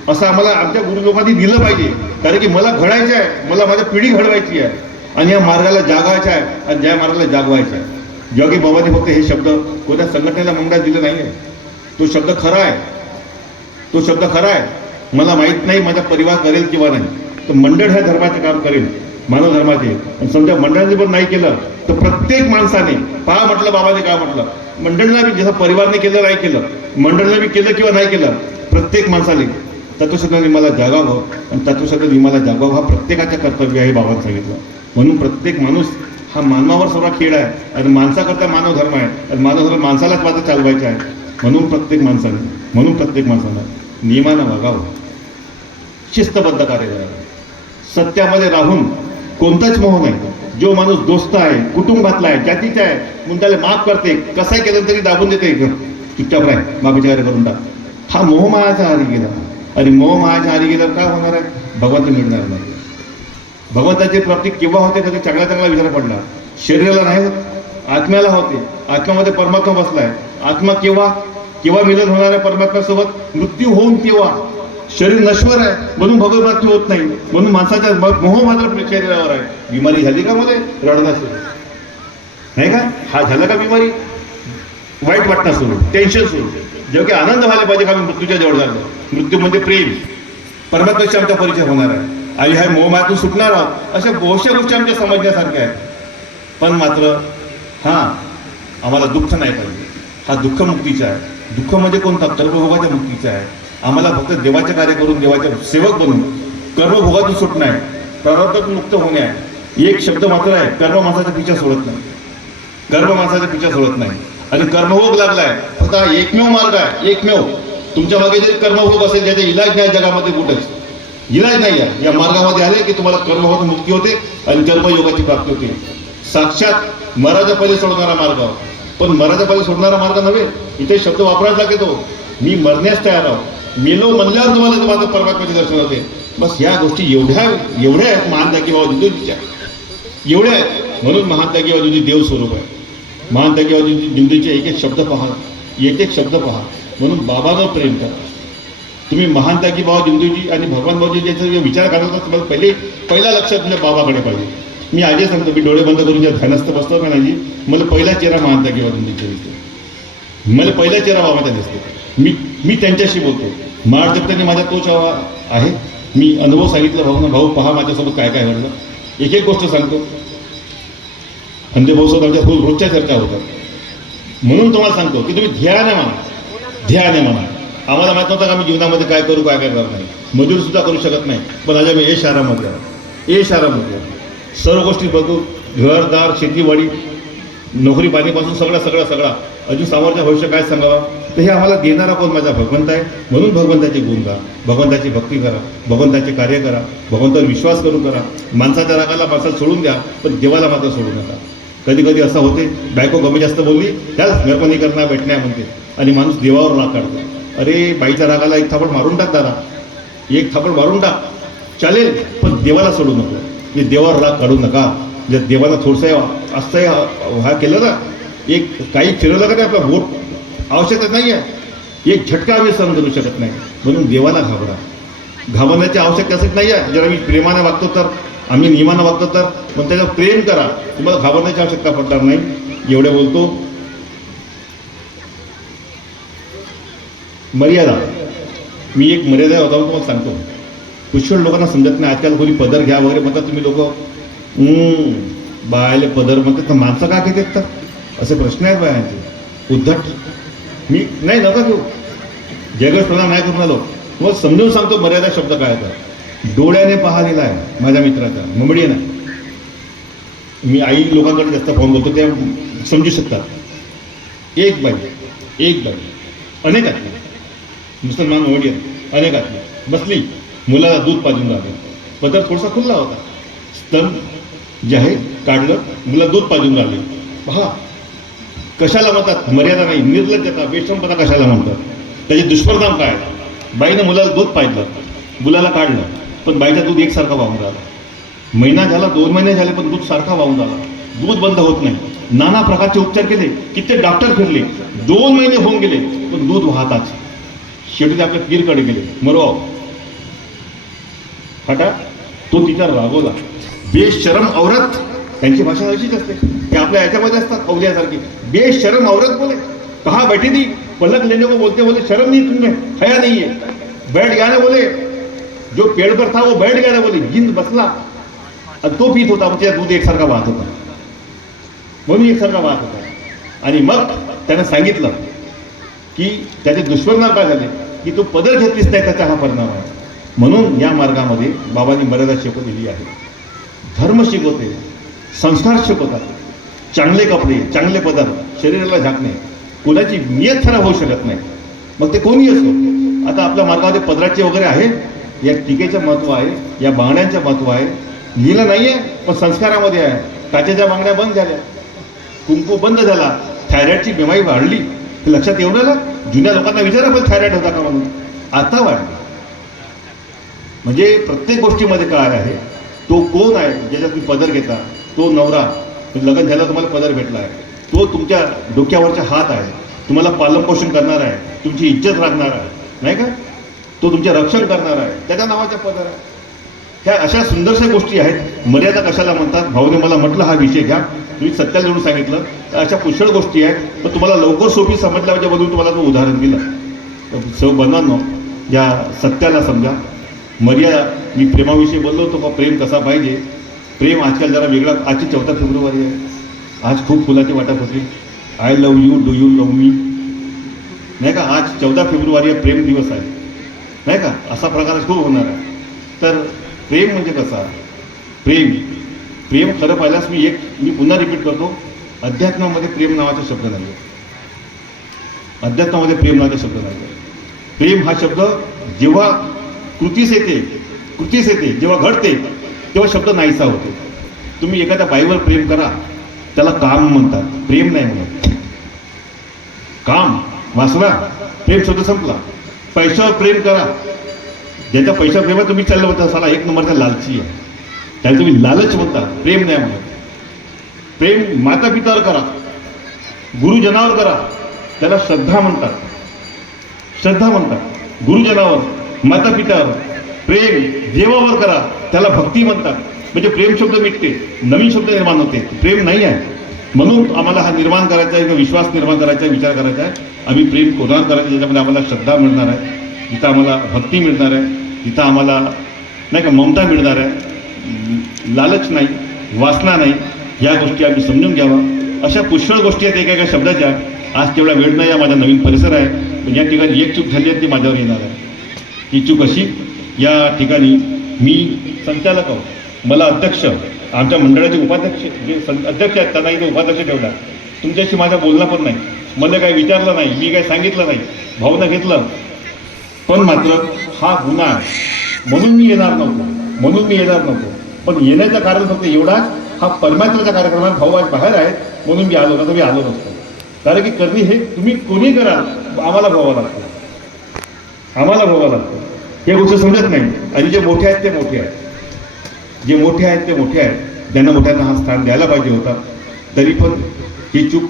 असं आम्हाला आमच्या गुरु लोकांनी दिलं पाहिजे. कारण की मला घडायचं आहे, मला माझी पिढी घडवायची आहे आणि या मार्गाला जागवायचं आहे आणि ज्या मार्गाला जागवायचं आहे. जेव्हा की बाबांनी फक्त हे शब्द कोणत्या संघटनेला मंडळात दिलं नाही आहे. तो शब्द खरा आहे, तो शब्द खरा आहे. मला माहीत नाही माझा परिवार करेल किंवा नाही, तर मंडळ ह्या धर्माचे काम करेल, मानव धर्माचे. आणि समजा मंडळाने पण नाही केलं तर प्रत्येक माणसाने पहा म्हटलं, बाबाने काय म्हटलं, मंडळाला बी जसं परिवारने केलं नाही केलं, मंडळाने बी केलं किंवा नाही केलं, प्रत्येक माणसाने तत्वशब्दाने मला जागावं आणि तत्वशब्दाने मला जागावं, हा प्रत्येकाचं कर्तव्य आहे बाबांनी सांगितलं. म्हणून प्रत्येक माणूस हा मानवावर सर्व खेळ आहे आणि माणसाकरता मानव धर्म आहे आणि मानव धर्म माणसालाच माझं चालवायचं आहे. म्हणून प्रत्येक माणसानं नियमानं वागावं, शिस्तबद्ध कार्य करावं, सत्यामध्ये राहून कोणताच मोह नाही. जो माणूस दोस्त आहे, कुटुंबातला आहे, जातीचा आहे, म्हणून त्याला माफ करते, कसाही केलं तरी दाबून देते, चुपचाप राह, माफीच्या कार्य करून टाक. हा मोहमायाचा आहारी गेला आणि मोहमायाच्या आहारी गेल्यावर काय होणार आहे? भगवंत मिळणार नाही. भगवंताची प्राप्ती केव्हा होते? कधी चांगला विचार पडला. शरीराला नाही होत, आत्म्याला होते. आत्म्यामध्ये परमात्मा बसलाय. आत्मा केव्हा मिलन होणार आहे परमात्म्यासोबत? मृत्यू होऊन केव्हा. शरीर नश्वर आहे म्हणून भगवत प्राप्ती होत नाही. म्हणून माणसाच्या मोह मात्र शरीरावर आहे. बिमारी झाली का मध्ये रडणं सुरू नाही का? हा झाला का बिमारी? वाईट वाटणं सुरू, टेन्शन सुरू. जेव्हा की आनंद व्हायला पाहिजे का आम्ही मृत्यूच्या जवळ झालो. मृत्यू म्हणजे प्रेम, परमात्म्याशी आमचा परिचय होणार आहे आणि ह्या मोहमातून सुटणार आहोत. अशा बहुशा गोष्टी आमच्या समजण्यासारख्या आहेत. पण मात्र आम्हाला दुःख नाही पाहिजे. हा दुःख मुक्तीचा आहे. दुःख म्हणजे कोणता? कर्मभोगाच्या मुक्तीचा आहे. आम्हाला फक्त देवाचे कार्य करून, देवाचे सेवक बनून कर्मभोगातून सुटणं आहे, प्रारब्धातून मुक्त होणे आहे. एक शब्द मात्र आहे, कर्म माणसाचा पिछा सोडत नाही. कर्म माणसाचा पिछा सोडत नाही आणि कर्मभोग लागलाय. फक्त हा एकमेव मार्ग आहे, एकमेव. तुमच्या मागे जरी कर्मभोग असेल ज्याचा इलाज नाही जगामध्ये, कुठेच इलाज नाही आहे. या मार्गामध्ये आले की तुम्हाला कर्मभोगातून मुक्ती होते आणि कर्मयोगाची प्राप्ती होते. साक्षात मराचा पहिले सोडणारा मार्ग. पण मराचा पहिले सोडणारा मार्ग नव्हे, इथे शब्द वापरायला लागतो. मी मरण्यास तयार आहोत, मेलो म्हणल्यावर तुम्हाला माझं परमात्म्याचे दर्शन होते. बस ह्या गोष्टी एवढ्या आहेत महान त्यागी बाबा दिंडोजीच्या, एवढ्या आहेत. म्हणून महान त्यागी बाबा दिंडोजी देव स्वरूप आहे. महान त्यागी बाबा दिंडोजीचे एक शब्द पहा, एक शब्द पहा. म्हणून बाबावर प्रेम करा. तुम्ही महान त्यागी बाबा दिंडोजी आणि भगवान बाबाजी ज्याचा विचार करायचा तुम्हाला पहिला लक्षात तुमच्या बाबाकडे पाहिजे. मी आधी सांगतो, मी डोळे बंद करून ज्या ध्यानस्थ बसतो का नाही, मला पहिला चेहरा महान त्यागी बाबा दिंडोजीचा दिसतो. मला पहिला चेहरा बाबाचा दिसतो. मी त्यांच्याशी बोलतो. महाराष्ट्राने माझा तोच आहे. मी अनुभव सांगितलं भाऊ पहा माझ्यासोबत काय काय घडलं. एक गोष्ट सांगतो. अंधे भाऊसोबत आमच्या रोजच्या चर्चा होतात. म्हणून तुम्हाला सांगतो की तुम्ही ध्याने म्हणा. आम्हाला माहीत नव्हतं का आम्ही जीवनामध्ये काय करू, काय करणार नाही. मजूर सुद्धा करू शकत नाही. पण आज आम्ही शहरामध्ये सर्व गोष्टी बघू. घरदार, शेतीवाडी, नोकरी पाणीपासून सगळा अजून सामोरच्या भविष्य काय सांगावं. तर हे आम्हाला देणारा कोण? माझा भगवंत आहे. म्हणून भगवंताचे गुण गा, भगवंताची भक्ती करा, भगवंताचे कार्य करा, भगवंतावर विश्वास करून करा. माणसाच्या रागाला माणसाला सोडून द्या, पण देवाला मात्र सोडू नका. कधी असं होते, बायको कमी जास्त बोलली त्याच मेहरबानी करणार भेटण्या म्हणते आणि माणूस देवावर राग काढतो. अरे बाईच्या रागाला एक थापड मारून टाक दादा, एक थापड मारून टाक चालेल, पण देवाला सोडू नको. देवावर राग काढू नका. जर देवाला थोडंसं असं हा केलं ना, एक काही फिरवलं का नाही आपला बोट, आवश्यकता नाही आहे. एक झटका आम्ही सहन करू शकत नाही. म्हणून देवाला घाबरण्याची आवश्यकता असत नाही आहे. जर आम्ही प्रेमाने वागतो तर, आम्ही नियमानं वागतो तर, पण त्याच्यावर प्रेम करा. तुम्हाला घाबरण्याची आवश्यकता पडणार नाही. एवढे बोलतो. मर्यादा, मी एक मर्यादा होता तुम्हाला सांगतो. पुष्कळ लोकांना समजत नाही. आजकाल कोणी पदर घ्या वगैरे म्हणतात. तुम्ही लोक बायले पदर म्हणतात, तर माणसं का घेतात तर असे प्रश्न आहेत बायांचे. उद्धट मी नाही नका घेऊ. जगच प्रणाम नाही करून आलो. मग समजून सांगतो मर्यादा शब्द काय तर. डोळ्याने पाहिलेला आहे माझ्या मित्राचा, ममडी नाही. मी आई लोकांकडे जास्त फोन बोलतो, त्या समजू शकतात. एक बाई अनेक आतली मुसलमान ममडी अनेक आतली बसली, मुलाला दूध पाजून राहिलं. पदर थोडासा खुल्ला होता. स्तन जे आहे काढलं, मुलाला दूध पाजून राहिले. पहा कशाला म्हणतात मर्यादा नाही, निर्लज्जता, बेशरमपणा कशाला म्हणतात. त्याचे दुष्परिणाम काय? बाईनं मुलाला दूध पाजलं, मुलाला काढलं, पण बाईचा दूध एकसारखा वाहून राहिला. महिना झाला, 2 महिने झाले, पण दूध सारखा वाहून राहिला. दूध बंद होत नाही. नाना प्रकारचे उपचार केले, कित्येक डॉक्टर फिरले, 2 महिने होऊन गेले, पण दूध वाहताच. शेवटी ते आपल्या पीरकडे गेले. मरो हटा. तो तिचा रागवला. बेशरम औरत, त्यांची भाषा अशीच असते, ते आपल्या याच्यामध्ये असतात अवलियासारखी. बेशरम औरत बोले, कहा बैठी थी, पलक लेने को बोलते, बोले शर्म नहीं तुम्हें, हया नहीं है. बैठ गया ना बोले, जो पेड़ पर था वो बैठ गया ना बोले, जिंद बसला. आणि तो पीत होता, म्हणजे दूध एकसारखा वाहत होता, म्हणून एकसारखा वाहत होता. आणि मग त्यानं सांगितलं की त्याचे दुष्परिणाम काय झाले, की तू पदर घेतलीस नाही, त्याचा हा परिणाम आहे. म्हणून या मार्गामध्ये बाबांनी मर्यादा शिकवलेली आहे. धर्म शिकवते, संस्कार शिकवतात, चांगले कपडे, चांगले पदार्थ, शरीराला झाकणे, कोणाची नियत खराब होऊ शकत नाही, मग ते कोणी असो. आता आपल्या मार्गामध्ये पदराचे वगैरे आहे, या टीकेचं महत्त्व आहे, या बांगड्यांचं महत्त्व आहे. लिहिलं नाही आहे, पण संस्कारामध्ये आहे. काचेच्या बांगड्या बंद झाल्या, कुंकू बंद झाला, थायरॉइडची बिमारी वाढली. हे लक्षात येऊन राहिलं. जुन्या लोकांना विचारा, पण थायरॉइड होता का म्हणून, आता वाढली. म्हणजे प्रत्येक गोष्टीमध्ये काय आहे, तो कोण आहे ज्याच्यात तुम्ही पदर घेता, तो नवरा, लग्न झालं तुम्हाला पदर भेटला आहे, तो तुमच्या डोक्यावरचा हात आहे, तुम्हाला पालनपोषण करणार आहे, तुमची इज्जत राखणार आहे, नाही का, तो तुमचे रक्षण करणार आहे, त्याच्या नावाचा पदर आहे. ह्या अशा सुंदरशा गोष्टी आहेत. मर्यादा कशाला म्हणतात, भाऊने मला म्हटलं हा विषय घ्या, तुम्ही सत्याला जोडून सांगितलं. अशा पुष्कळ गोष्टी आहेत, पण तुम्हाला लवकर सोपी समजल्याबद्दल तुम्हाला तो उदाहरण दिलं. सौ बनांनो, या सत्याला समजा. मर्यादा, मी प्रेमाविषयी बोललो होतो का, प्रेम कसा पाहिजे. प्रेम आजकाल जरा वेगळा. आजची 14 फेब्रुवारी आहे, आज खूप फुलाची वाटप होती. I love you, do you love me, नाही का. आज 14 फेब्रुवारी आहे, प्रेम दिवस आहे, नाही का. असा प्रकार खूप होणार आहे. तर प्रेम म्हणजे कसा, प्रेम खरं पाहिल्यास मी पुन्हा रिपीट करतो, अध्यात्मामध्ये प्रेम नावाचा शब्द नाही आहे. अध्यात्मामध्ये प्रेम नावाचा शब्द नाही आहे. प्रेम हा शब्द जेव्हा कृतीस येते, जेव्हा घडते, तेव्हा शब्द नाहीसा होतो. तुम्ही एखाद्या बाईवर प्रेम करा, त्याला काम म्हणतात, प्रेम नाही म्हणत. काम, वासना, प्रेम शब्द संपला. पैशावर प्रेम करा, ज्याच्या पैशावर प्रेमात तुम्ही चाललं होता, साला 1 नंबरचा लालची आहे, त्याला तुम्ही लालच म्हणता, प्रेम नाही म्हणत. प्रेम माता पित्यावर करा, गुरुजनावर करा, त्याला श्रद्धा म्हणतात. गुरुजनावर, माता पित्यावर. प्रेम देवावर करा, त्याला भक्ती म्हणतात. म्हणजे प्रेम शब्द मिटते, नवीन शब्द निर्माण होते, प्रेम नाही आहे. म्हणून आम्हाला हा निर्माण करायचा आहे, विश्वास निर्माण करायचा आहे, विचार करायचा आहे. आम्ही प्रेम कोणावर करायचं, ज्याच्यामध्ये आम्हाला श्रद्धा मिळणार आहे, जिथं आम्हाला भक्ती मिळणार आहे, जिथं आम्हाला नाही का ममता मिळणार आहे, लालच नाही, वासना नाही. या गोष्टी आम्ही समजून घ्यावा. अशा पुष्कळ गोष्टी आहेत एका शब्दाच्या. आज तेवढा वेळ नाही आहे, माझा नवीन परिसर आहे, पण या ठिकाणी एक चूक झाली आहे, ती माझ्यावर येणार आहे. ही चूक अशी, या ठिकाणी मी संचालक आहो, मला अध्यक्ष, आमच्या मंडळाचे उपाध्यक्ष जे अध्यक्ष आहेत त्यांना इथे उपाध्यक्ष ठेवला. तुमच्याशी माझा बोलणं पण नाही, मला काही विचारलं नाही, मी काही सांगितलं नाही, भावना घेतलं. पण मात्र हा गुन्हा आहे, म्हणून मी येणार नव्हतो. पण येण्याचं कारण फक्त एवढाच, हा परमात्म्याच्या कार्यक्रमात भाऊ आज बाहेर आहेत, म्हणून मी आलो नव्हतो. मी आलो नसतो. कारण की करणी हे तुम्ही कोणी करा, आम्हाला भोगावं लागतं. हे गोष्ट समजत नाही. आणि जे मोठे आहेत ते मोठे आहेत, ज्यांना मोठ्यांना हा स्थान द्यायला पाहिजे होता. तरी पण ही चूक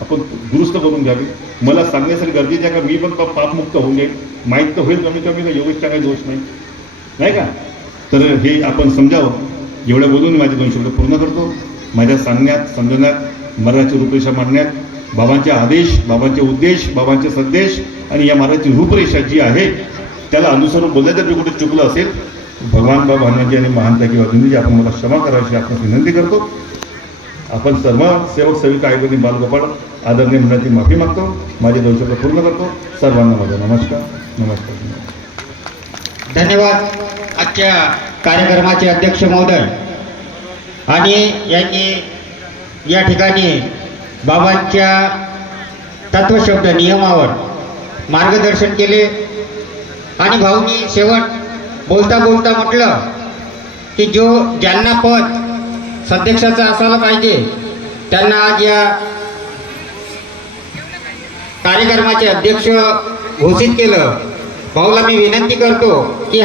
आपण दुरुस्त करून घ्यावी. मला सांगण्यासाठी गरजेचं आहे का मी पण पापमुक्त होऊन जाईल, माहीत तर होईल कमी कमी, का योगेशचा काही दोष नाही का. तर हे आपण समजावं. एवढं बोलून माझे 2 शब्द पूर्ण करतो. माझ्या सांगण्यात, समजण्यात, मराठी रूपरेषा मांडण्यात, बाबांचे आदेश, बाबांचे उद्देश, बाबांचे संदेश आणि या महाराजची रूपरेषा जी आहे त्याला अनुसरून बोलल्या जर मी कुठे चुकलं असेल, भगवान बाबा भानाजी आणि महानता किंवा तुम्ही आपण मला क्षमा करायची आपण विनंती करतो. आपण सर्व सेवक सेविका आईबंदी बालगोपाळ आदरणीय मंडळाची माफी मागतो. माझे 2 शब्द पूर्ण करतो. सर्वांना माझा नमस्कार. धन्यवाद. आजच्या कार्यक्रमाचे अध्यक्ष महोदय आणि यांनी या ठिकाणी बाबांच्या तत्वशब्द नियमावर मार्गदर्शन केले. आणि भाऊनी शेवट बोलता म्हटलं की ज्यांना पद सध्यक्षाचं असायला पाहिजे त्यांना आज या कार्यक्रमाचे अध्यक्ष घोषित केलं. भाऊला मी विनंती करतो की